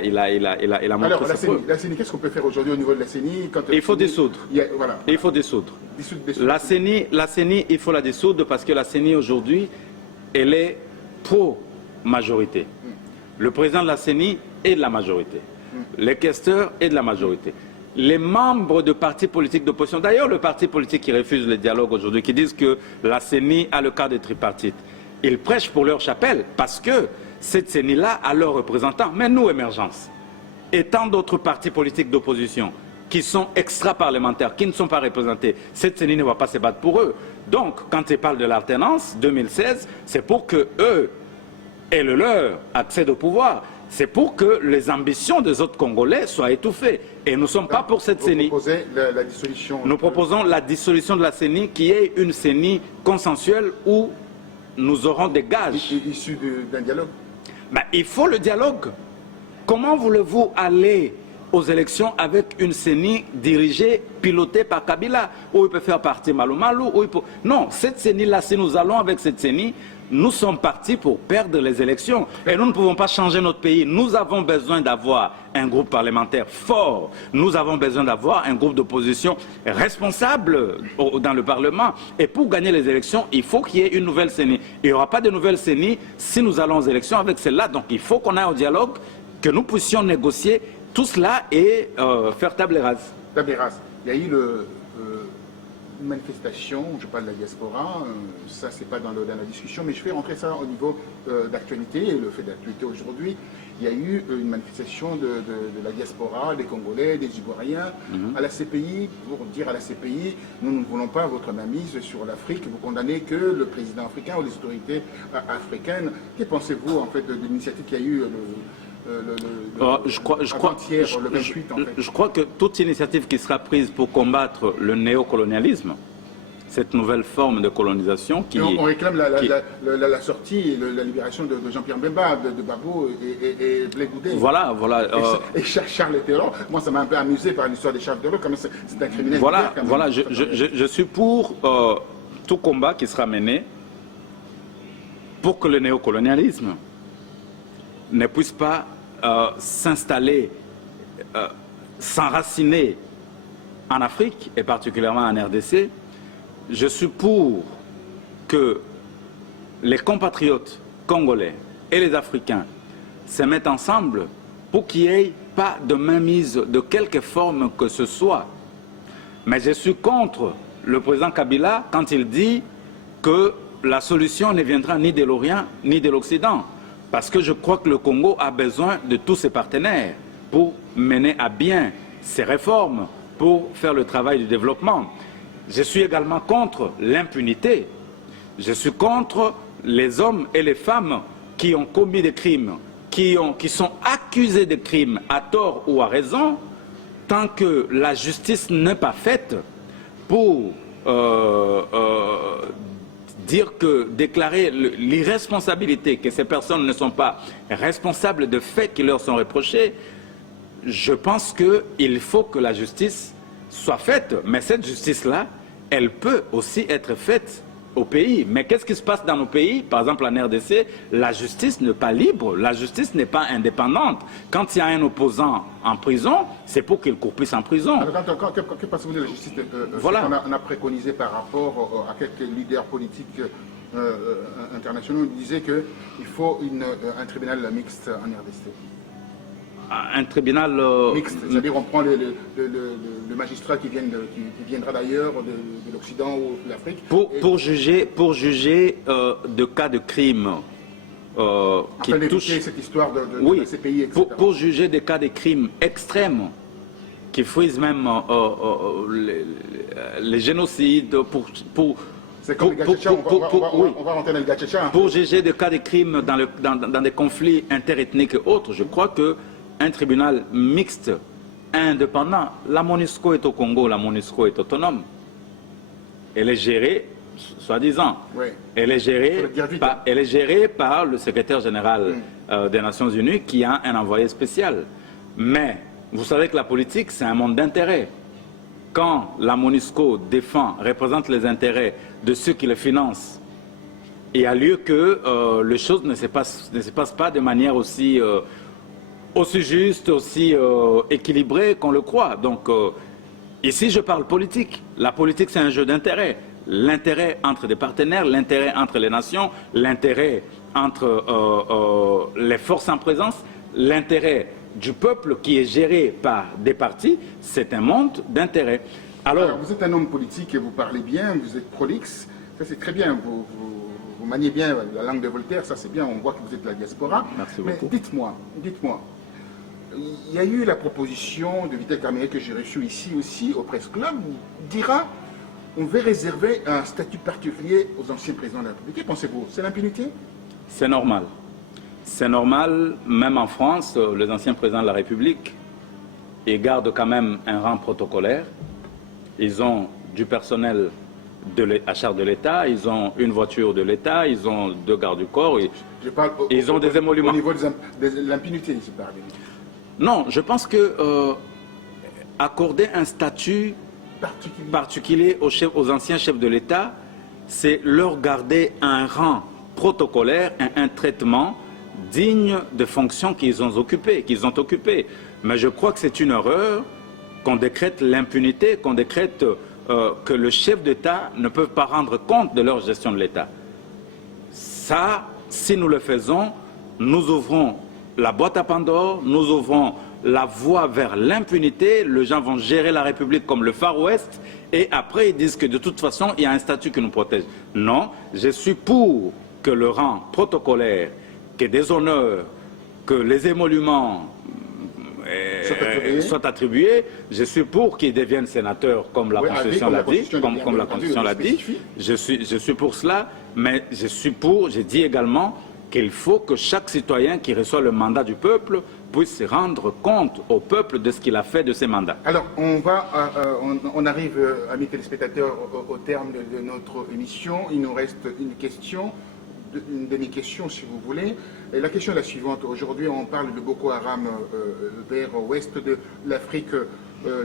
montré. Alors, la CENI, qu'est-ce qu'on peut faire aujourd'hui au niveau de la CENI? Il faut dissoudre. Voilà. Il faut dissoudre. La CENI, il faut la dissoudre parce que la CENI aujourd'hui, elle est pro-majorité. Le président de la CENI est de la majorité. Les questeurs est de la majorité. Les membres de partis politiques d'opposition, d'ailleurs le parti politique qui refuse le dialogue aujourd'hui, qui disent que la CENI a le cadre tripartite, ils prêchent pour leur chapelle parce que cette CENI-là a leurs représentants. Mais nous, Émergence, et tant d'autres partis politiques d'opposition qui sont extra-parlementaires, qui ne sont pas représentés, cette CENI ne va pas se battre pour eux. Donc, quand ils parlent de l'alternance 2016, c'est pour que eux et le leur accèdent au pouvoir. C'est pour que les ambitions des autres Congolais soient étouffées. Et nous ne sommes pas pour cette CENI. Vous proposez la dissolution? Nous proposons la dissolution de la CENI qui est une CENI consensuelle où nous aurons des gages. Issus d'un dialogue? Ben, il faut le dialogue. Comment voulez-vous aller aux élections avec une CENI dirigée, pilotée par Kabila, où il peut faire partie Malo Malo, où il peut... Non, cette CENI-là, si nous allons avec cette CENI, nous sommes partis pour perdre les élections. Et nous ne pouvons pas changer notre pays. Nous avons besoin d'avoir un groupe parlementaire fort. Nous avons besoin d'avoir un groupe d'opposition responsable dans le Parlement. Et pour gagner les élections, il faut qu'il y ait une nouvelle CENI. Il n'y aura pas de nouvelle CENI si nous allons aux élections avec celle-là. Donc il faut qu'on aille au dialogue, que nous puissions négocier tout cela est faire table rase. Table rase. Il y a eu une manifestation, je parle de la diaspora, ça c'est pas dans la discussion, mais je fais rentrer ça au niveau d'actualité, et le fait d'actualité aujourd'hui. Il y a eu une manifestation de la diaspora, des Congolais, des Ivoiriens, à la CPI, pour dire à la CPI, nous ne voulons pas votre mainmise sur l'Afrique, vous condamnez que le président africain ou les autorités africaines. Que pensez-vous en fait de l'initiative qu'il y a eu je crois que toute initiative qui sera prise pour combattre le néocolonialisme, cette nouvelle forme de colonisation qui... On réclame la sortie, la libération de Jean-Pierre Mbemba, de Babou et Blé Goudé. Voilà. Et Charles Théron. Moi, ça m'a un peu amusé par l'histoire de Charles Théron, comme c'est un criminel. Voilà, je suis pour tout combat qui sera mené pour que le néocolonialisme ne puisse pas s'installer, s'enraciner en Afrique et particulièrement en RDC. Je suis pour que les compatriotes congolais et les Africains se mettent ensemble pour qu'il n'y ait pas de mainmise de quelque forme que ce soit. Mais je suis contre le président Kabila quand il dit que la solution ne viendra ni de l'Orient ni de l'Occident. Parce que je crois que le Congo a besoin de tous ses partenaires pour mener à bien ses réformes, pour faire le travail du développement. Je suis également contre l'impunité. Je suis contre les hommes et les femmes qui ont commis des crimes, qui sont accusés de crimes à tort ou à raison, tant que la justice n'est pas faite pour déclarer l'irresponsabilité, que ces personnes ne sont pas responsables de faits qui leur sont reprochés. Je pense qu'il faut que la justice soit faite, mais cette justice-là, elle peut aussi être faite au pays. Mais qu'est-ce qui se passe dans nos pays? Par exemple, en RDC, la justice n'est pas libre, la justice n'est pas indépendante. Quand il y a un opposant en prison, c'est pour qu'il courpisse en prison. Alors, que pensez-vous de la justice? Voilà. On a préconisé par rapport à quelques leaders politiques internationaux, ils disaient qu'il faut un tribunal mixte en RDC. Un tribunal mixte, c'est-à-dire on prend le magistrat qui viendra d'ailleurs, de l'Occident ou de l'Afrique. Pour juger de cas de crime qui touchent cette histoire de ces pays, etc. Pour juger des cas de crimes extrêmes qui frisent même les génocides, c'est comme les Gachacha, on va rentrer dans le Gachacha. Pour juger des cas de crimes dans des conflits interethniques et autres, je crois que un tribunal mixte, indépendant. La MONUSCO est au Congo, la MONUSCO est autonome. Elle est gérée, soi-disant, elle est gérée par le secrétaire général des Nations Unies qui a un envoyé spécial. Mais vous savez que la politique, c'est un monde d'intérêts. Quand la MONUSCO représente les intérêts de ceux qui le financent, il y a lieu que les choses ne se passent pas de manière aussi juste, aussi équilibré qu'on le croit. Donc, ici, je parle politique. La politique, c'est un jeu d'intérêts. L'intérêt entre des partenaires, l'intérêt entre les nations, l'intérêt entre les forces en présence, l'intérêt du peuple qui est géré par des partis, c'est un monde d'intérêts. Alors, vous êtes un homme politique et vous parlez bien, vous êtes prolixe, ça c'est très bien, vous maniez bien la langue de Voltaire, ça c'est bien, on voit que vous êtes de la diaspora. Merci beaucoup. Mais dites-moi, il y a eu la proposition de Vital Kamerhe que j'ai reçue ici aussi au Presse Club, dira on veut réserver un statut particulier aux anciens présidents de la République. Que pensez-vous? C'est l'impunité? C'est normal. C'est normal, même en France, les anciens présidents de la République, ils gardent quand même un rang protocolaire. Ils ont du personnel à charge de l'État, ils ont une voiture de l'État, ils ont 2 gardes du corps, ils ont des émoluments. Au niveau de l'impunité, je parle. Non, je pense que accorder un statut particulier aux anciens chefs de l'État, c'est leur garder un rang protocolaire, un traitement digne des fonctions qu'ils ont occupées. Mais je crois que c'est une erreur qu'on décrète l'impunité, qu'on décrète que le chef d'État ne peut pas rendre compte de leur gestion de l'État. Ça, si nous le faisons, nous ouvrons la boîte à Pandore, nous ouvrons la voie vers l'impunité, les gens vont gérer la République comme le Far West, et après ils disent que de toute façon, il y a un statut qui nous protège. Non, je suis pour que le rang protocolaire, que des honneurs, que les émoluments soient attribués. Je suis pour qu'ils deviennent sénateurs, comme la Constitution l'a dit, comme la Constitution l'a dit. Je suis pour cela, mais je dis également qu'il faut que chaque citoyen qui reçoit le mandat du peuple puisse se rendre compte au peuple de ce qu'il a fait de ses mandats. Alors, on arrive, amis téléspectateurs, au terme de notre émission. Il nous reste une question, une demi-question si vous voulez. Et la question est la suivante. Aujourd'hui, on parle de Boko Haram vers l'ouest de l'Afrique.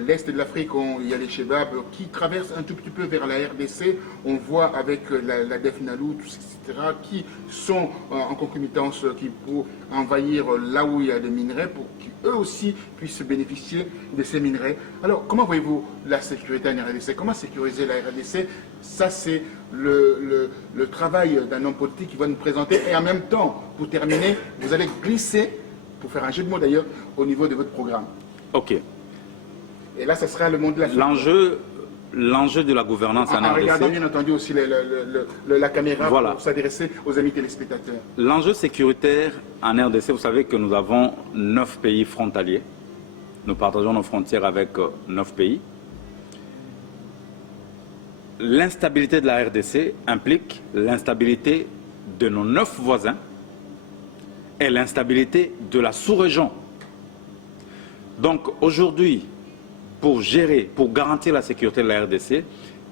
L'est de l'Afrique, il y a les Chebab qui traversent un tout petit peu vers la RDC. On voit avec la DEF-NALU, etc., qui sont en concomitance pour envahir là où il y a des minerais, pour qu'eux aussi puissent bénéficier de ces minerais. Alors, comment voyez-vous la sécurité en RDC? Comment sécuriser la RDC? Ça, c'est le travail d'un homme politique qui va nous présenter. Et en même temps, pour terminer, vous allez glisser, pour faire un jeu de mots d'ailleurs, au niveau de votre programme. OK. Et là, ce sera le monde de la L'enjeu de la gouvernance en RDC... En regardant bien entendu aussi la caméra voilà. Pour s'adresser aux amis téléspectateurs. L'enjeu sécuritaire en RDC, vous savez que nous avons 9 pays frontaliers. Nous partageons nos frontières avec 9 pays. L'instabilité de la RDC implique l'instabilité de nos 9 voisins et l'instabilité de la sous-région. Donc aujourd'hui, pour gérer, pour garantir la sécurité de la RDC,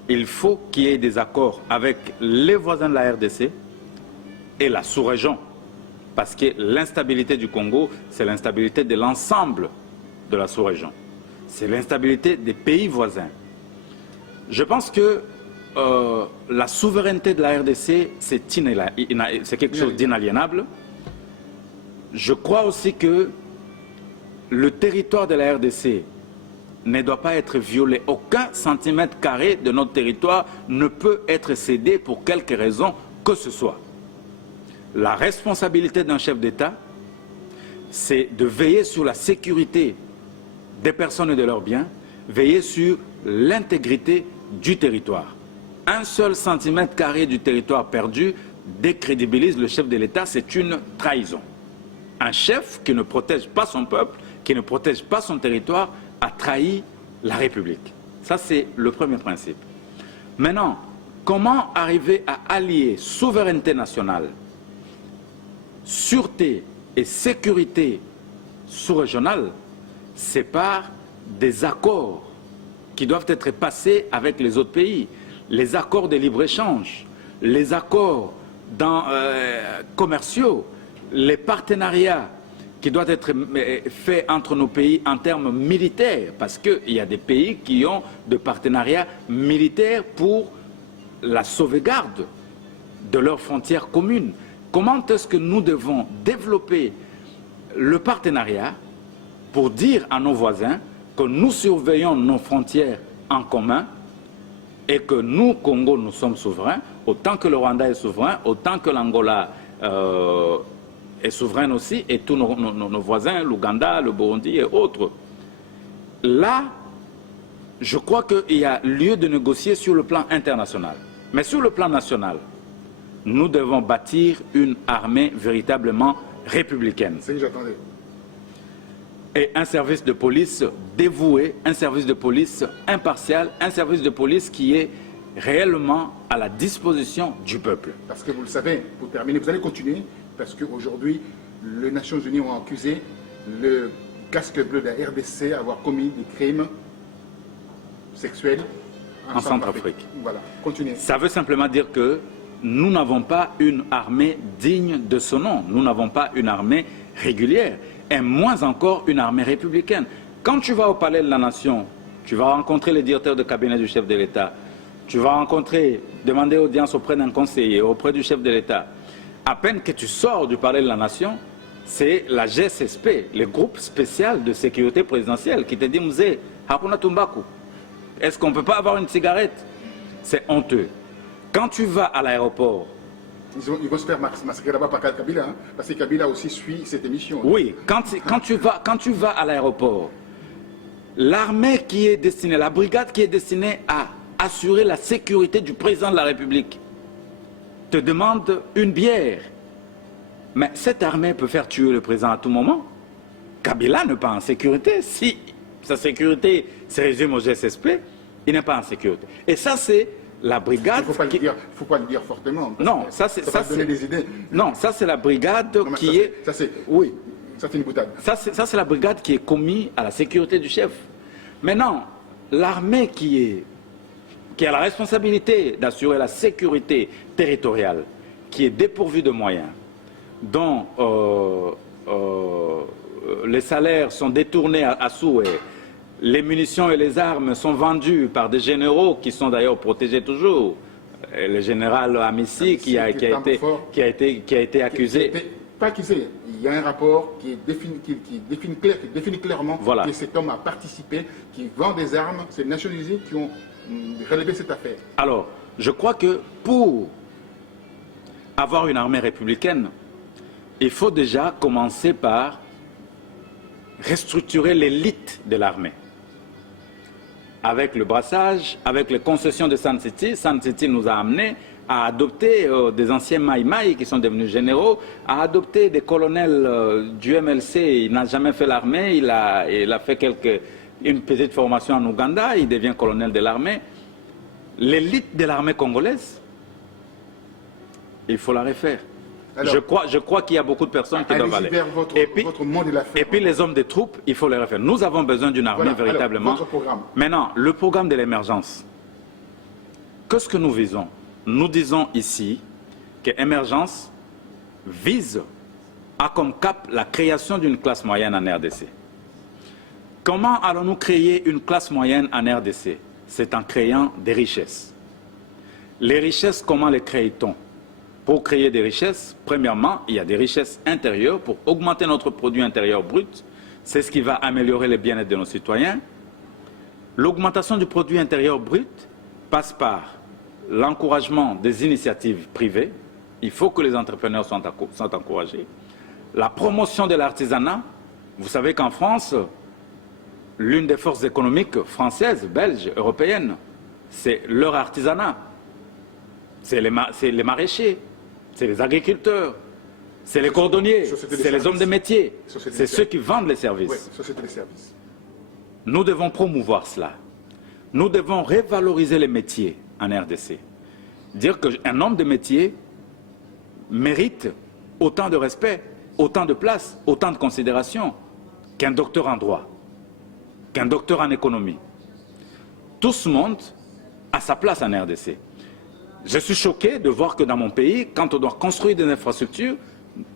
il faut qu'il y ait des accords avec les voisins de la RDC et la sous-région. Parce que l'instabilité du Congo, c'est l'instabilité de l'ensemble de la sous-région. C'est l'instabilité des pays voisins. Je pense que la souveraineté de la RDC, c'est quelque chose d'inaliénable. Je crois aussi que le territoire de la RDC ne doit pas être violé. Aucun centimètre carré de notre territoire ne peut être cédé pour quelque raison que ce soit. La responsabilité d'un chef d'État, c'est de veiller sur la sécurité des personnes et de leurs biens, veiller sur l'intégrité du territoire. Un seul centimètre carré du territoire perdu décrédibilise le chef de l'État, c'est une trahison. Un chef qui ne protège pas son peuple, qui ne protège pas son territoire, a trahi la République. Ça, c'est le premier principe. Maintenant, comment arriver à allier souveraineté nationale, sûreté et sécurité sous-régionale? C'est par des accords qui doivent être passés avec les autres pays. Les accords de libre-échange, les accords commerciaux, les partenariats qui doivent être faits entre nos pays en termes militaires, parce qu'il y a des pays qui ont des partenariats militaires pour la sauvegarde de leurs frontières communes. Comment est-ce que nous devons développer le partenariat pour dire à nos voisins que nous surveillons nos frontières en commun et que nous, Congo, nous sommes souverains, autant que le Rwanda est souverain, autant que l'Angola est souveraine aussi, et tous nos voisins, l'Ouganda, le Burundi et autres. Là, je crois qu'il y a lieu de négocier sur le plan international. Mais sur le plan national, nous devons bâtir une armée véritablement républicaine. C'est ce que j'attendais. Et un service de police dévoué, un service de police impartial, un service de police qui est réellement à la disposition du peuple. Parce que vous le savez, pour terminer, vous allez continuer, parce qu'aujourd'hui, les Nations Unies ont accusé le casque bleu de la RDC d'avoir commis des crimes sexuels en Centrafrique. Voilà, continuez. Ça veut simplement dire que nous n'avons pas une armée digne de ce nom. Nous n'avons pas une armée régulière, et moins encore une armée républicaine. Quand tu vas au Palais de la Nation, tu vas rencontrer le directeur de cabinet du chef de l'État, tu vas demander audience auprès d'un conseiller, auprès du chef de l'État. À peine que tu sors du Palais de la Nation, c'est la GSSP, le groupe spécial de sécurité présidentielle, qui te dit « Mzee, Hakuna Tumbaku, est-ce qu'on ne peut pas avoir une cigarette ?» C'est honteux. Quand tu vas à l'aéroport, Ils vont se faire massacrer là-bas par Kabila, hein, parce que Kabila aussi suit cette émission. Oui, quand tu vas à l'aéroport, l'armée qui est destinée, la brigade qui est destinée à assurer la sécurité du président de la République te demande une bière. Mais cette armée peut faire tuer le président à tout moment. Kabila n'est pas en sécurité. Si sa sécurité se résume au GSSP, il n'est pas en sécurité. Et ça, c'est la brigade... Il ne faut pas le dire fortement. Non, ça c'est... Ça va donner des idées. Non, ça c'est la brigade qui est... Ça c'est... Oui, ça c'est une boutade. Ça c'est la brigade qui est commise à la sécurité du chef. Maintenant, l'armée qui a la responsabilité d'assurer la sécurité territoriale, qui est dépourvue de moyens, dont les salaires sont détournés à souhait, les munitions et les armes sont vendues par des généraux qui sont d'ailleurs protégés toujours. Le général Amissi qui a été accusé. Pas accusé, il y a un rapport qui définit clairement que cet homme a participé, qui vend des armes. C'est les Nations Unies qui ont relevé cette affaire. Alors, je crois que pour avoir une armée républicaine, il faut déjà commencer par restructurer l'élite de l'armée. Avec le brassage, avec les concessions de San City nous a amené à adopter des anciens Maï qui sont devenus généraux, à adopter des colonels du MLC. Il n'a jamais fait l'armée, il a fait une petite formation en Ouganda, il devient colonel de l'armée. L'élite de l'armée congolaise, il faut la refaire. Alors, je crois qu'il y a beaucoup de personnes qui doivent aller. Et puis les hommes des troupes, il faut les refaire. Nous avons besoin d'une armée véritablement. Alors, maintenant, le programme de l'émergence. Qu'est-ce que nous visons? Nous disons ici que l'émergence vise à comme cap la création d'une classe moyenne en RDC. Comment allons-nous créer une classe moyenne en RDC? C'est en créant des richesses. Les richesses, comment les crée-t-on? Pour créer des richesses, premièrement, il y a des richesses intérieures pour augmenter notre produit intérieur brut. C'est ce qui va améliorer le bien-être de nos citoyens. L'augmentation du produit intérieur brut passe par l'encouragement des initiatives privées. Il faut que les entrepreneurs soient encouragés. La promotion de l'artisanat. Vous savez qu'en France, l'une des forces économiques françaises, belges, européennes, c'est leur artisanat. C'est les maraîchers. C'est les agriculteurs, c'est les cordonniers, c'est les hommes de métier, c'est ceux qui vendent les services. Oui, société des services. Nous devons promouvoir cela. Nous devons revaloriser les métiers en RDC. Dire qu'un homme de métier mérite autant de respect, autant de place, autant de considération qu'un docteur en droit, qu'un docteur en économie. Tout ce monde a sa place en RDC. Je suis choqué de voir que dans mon pays, quand on doit construire des infrastructures,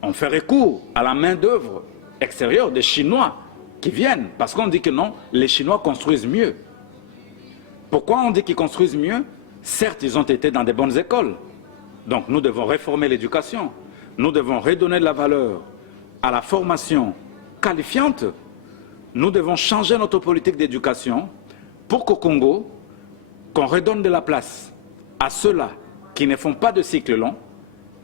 on fait recours à la main-d'œuvre extérieure des Chinois qui viennent. Parce qu'on dit que non, les Chinois construisent mieux. Pourquoi on dit qu'ils construisent mieux? Certes, ils ont été dans des bonnes écoles. Donc nous devons réformer l'éducation. Nous devons redonner de la valeur à la formation qualifiante. Nous devons changer notre politique d'éducation pour qu'au Congo, qu'on redonne de la place à ceux-là qui ne font pas de cycle long,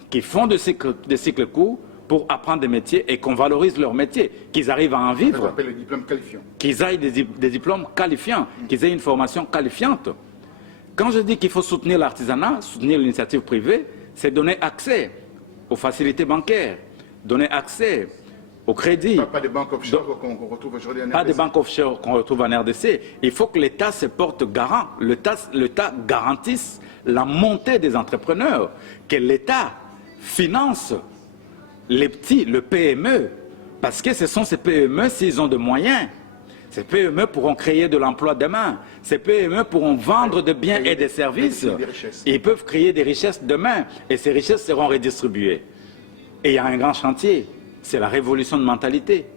qui font des cycles courts pour apprendre des métiers et qu'on valorise leur métier, qu'ils arrivent à en vivre. Les diplômes qualifiants. Qu'ils aient des diplômes qualifiants, qu'ils aient une formation qualifiante. Quand je dis qu'il faut soutenir l'artisanat, soutenir l'initiative privée, c'est donner accès aux facilités bancaires, donner accès au crédit. Pas de banques offshore qu'on retrouve aujourd'hui en RDC. Pas de banques offshore qu'on retrouve en RDC. Il faut que l'État se porte garant. L'État garantisse la montée des entrepreneurs, que l'État finance les petits, le PME, parce que ce sont ces PME, s'ils ont de moyens, ces PME pourront créer de l'emploi demain, ces PME pourront vendre des biens et des services, ils peuvent créer des richesses demain, et ces richesses seront redistribuées. Et il y a un grand chantier, c'est la révolution de mentalité.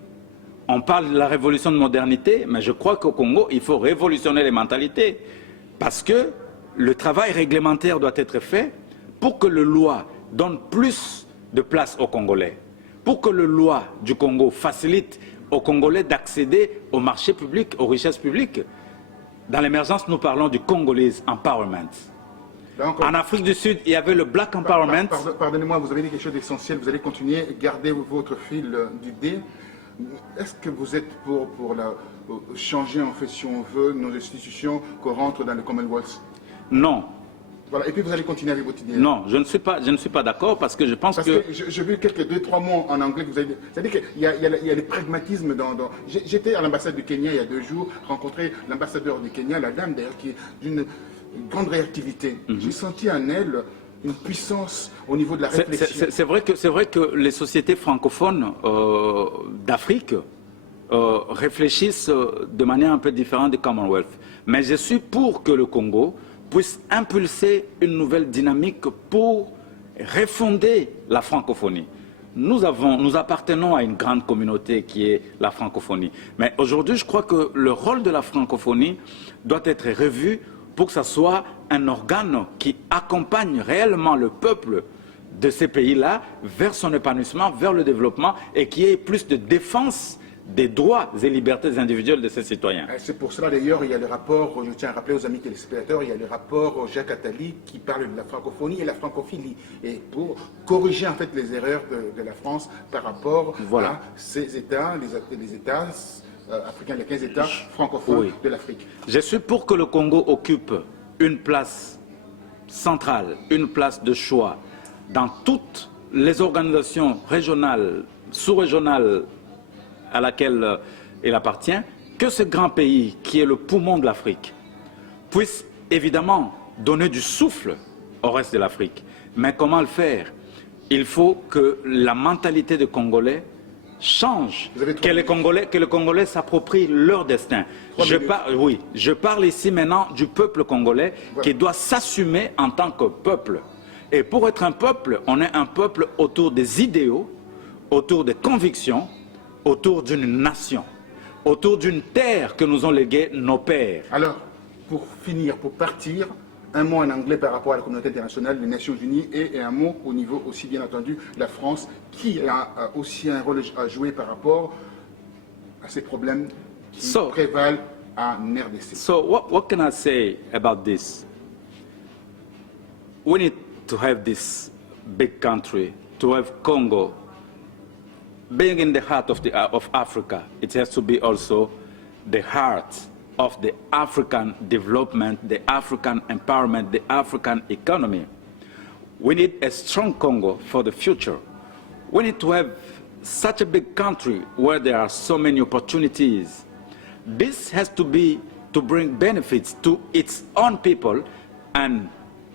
On parle de la révolution de modernité, mais je crois qu'au Congo, il faut révolutionner les mentalités, parce que le travail réglementaire doit être fait pour que la loi donne plus de place aux Congolais, pour que la loi du Congo facilite aux Congolais d'accéder aux marchés publics, aux richesses publiques. Dans l'émergence, nous parlons du Congolese Empowerment. En Afrique du Sud, il y avait le Black Empowerment. Pardonnez-moi, vous avez dit quelque chose d'essentiel. Vous allez continuer, garder votre fil d'idée. Est-ce que vous êtes pour changer, en fait, si on veut, nos institutions, qu'on rentre dans le Commonwealth? Non. Voilà. Et puis vous allez continuer avec votre idée. Non, je ne suis pas d'accord parce que je pense parce que j'ai vu quelques 2-3 mots en anglais que vous avez dit. C'est-à-dire qu'il y a le pragmatisme dans... J'étais à l'ambassade du Kenya il y a 2 jours, rencontré l'ambassadeur du Kenya, la dame d'ailleurs, qui est d'une grande réactivité. J'ai senti en elle une puissance au niveau de la réflexion. C'est vrai que les sociétés francophones d'Afrique réfléchissent de manière un peu différente du Commonwealth. Mais je suis pour que le Congo puisse impulser une nouvelle dynamique pour refonder la francophonie. Nous appartenons à une grande communauté qui est la francophonie. Mais aujourd'hui, je crois que le rôle de la francophonie doit être revu pour que ce soit un organe qui accompagne réellement le peuple de ces pays-là vers son épanouissement, vers le développement et qui ait plus de défense des droits et libertés individuelles de ses citoyens. C'est pour cela d'ailleurs, il y a le rapport, je tiens à rappeler aux amis téléspectateurs, il y a le rapport Jacques Attali qui parle de la francophonie et la francophilie, et pour corriger en fait les erreurs de la France par rapport à ces États, les États africains, les 15 États francophones de l'Afrique. Je suis pour que le Congo occupe une place centrale, une place de choix dans toutes les organisations régionales, sous-régionales, à laquelle il appartient, que ce grand pays qui est le poumon de l'Afrique puisse évidemment donner du souffle au reste de l'Afrique. Mais comment le faire? Il faut que la mentalité des Congolais change, que les Congolais s'approprient leur destin. Je parle ici maintenant du peuple congolais qui doit s'assumer en tant que peuple. Et pour être un peuple, on est un peuple autour des idéaux, autour des convictions, autour d'une nation, autour d'une terre que nous ont léguée nos pères. Alors, pour finir, pour partir, un mot en anglais par rapport à la communauté internationale, les Nations Unies, et un mot au niveau aussi, bien entendu, la France, qui a aussi un rôle à jouer par rapport à ces problèmes qui prévalent en RDC. So, what can I say about this? We need to have this big country, to have Congo. Being in the heart of Africa, it has to be also the heart of the African development, the African empowerment, the African economy. We need a strong Congo for the future. We need to have such a big country where there are so many opportunities. This has to be to bring benefits to its own people and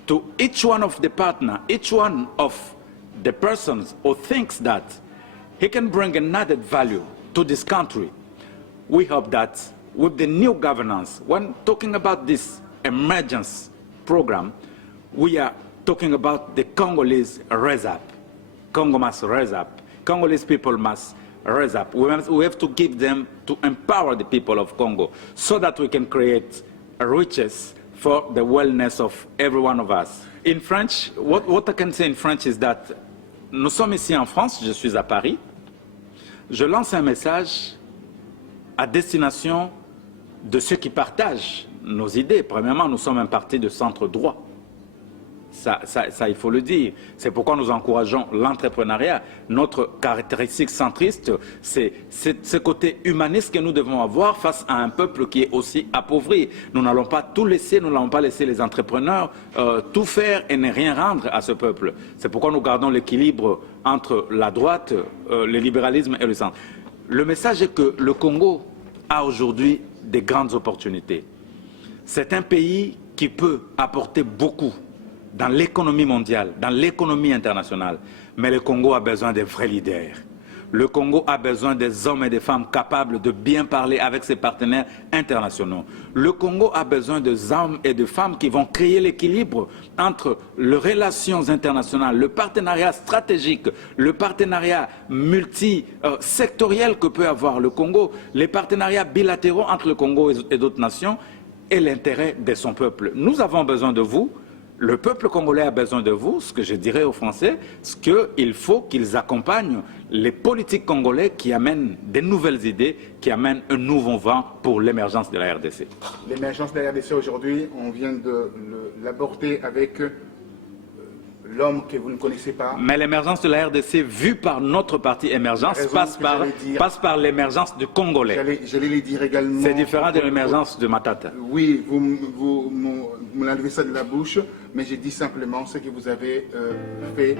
to each one of the partner, each one of the persons who thinks that he can bring an added value to this country. We hope that with the new governance, when talking about this emergence program, we are talking about the Congolese rise up. Congo must rise up. Congolese people must rise up. We have to give them, to empower the people of Congo so that we can create riches for the wellness of every one of us. In French, what I can say in French is that nous sommes ici en France, je suis à Paris. Je lance un message à destination de ceux qui partagent nos idées. Premièrement, nous sommes un parti de centre droit. Ça, il faut le dire. C'est pourquoi nous encourageons l'entrepreneuriat. Notre caractéristique centriste, c'est ce côté humaniste que nous devons avoir face à un peuple qui est aussi appauvri. Nous n'allons pas tout laisser, nous n'allons pas laisser les entrepreneurs tout faire et ne rien rendre à ce peuple. C'est pourquoi nous gardons l'équilibre entre la droite, le libéralisme et le centre. Le message est que le Congo a aujourd'hui des grandes opportunités. C'est un pays qui peut apporter beaucoup dans l'économie mondiale, dans l'économie internationale. Mais le Congo a besoin de vrais leaders. Le Congo a besoin des hommes et des femmes capables de bien parler avec ses partenaires internationaux. Le Congo a besoin des hommes et de femmes qui vont créer l'équilibre entre les relations internationales, le partenariat stratégique, le partenariat multisectoriel que peut avoir le Congo, les partenariats bilatéraux entre le Congo et d'autres nations et l'intérêt de son peuple. Nous avons besoin de vous. Le peuple congolais a besoin de vous, ce que je dirais aux Français, c'est qu'il faut qu'ils accompagnent les politiques congolais qui amènent des nouvelles idées, qui amènent un nouveau vent pour l'émergence de la RDC. L'émergence de la RDC aujourd'hui, on vient de l'aborder avec l'homme que vous ne connaissez pas. Mais l'émergence de la RDC, vue par notre parti Émergence, passe par l'émergence du Congolais. J'allais le dire également. C'est différent de l'émergence de Matata. Oui, vous me l'enlevez ça de la bouche, mais j'ai dit simplement ce que vous avez fait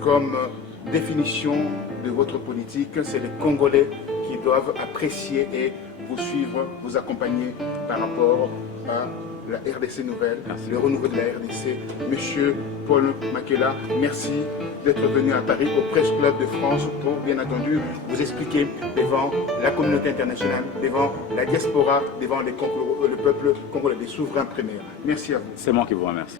comme définition de votre politique. C'est les Congolais qui doivent apprécier et vous suivre, vous accompagner par rapport à la RDC nouvelle, le renouveau de la RDC. Monsieur Paul Makela, merci d'être venu à Paris au Presse Club de France pour, bien entendu, vous expliquer devant la communauté internationale, devant la diaspora, devant le peuple congolais, les souverains primaires. Merci à vous. C'est moi qui vous remercie.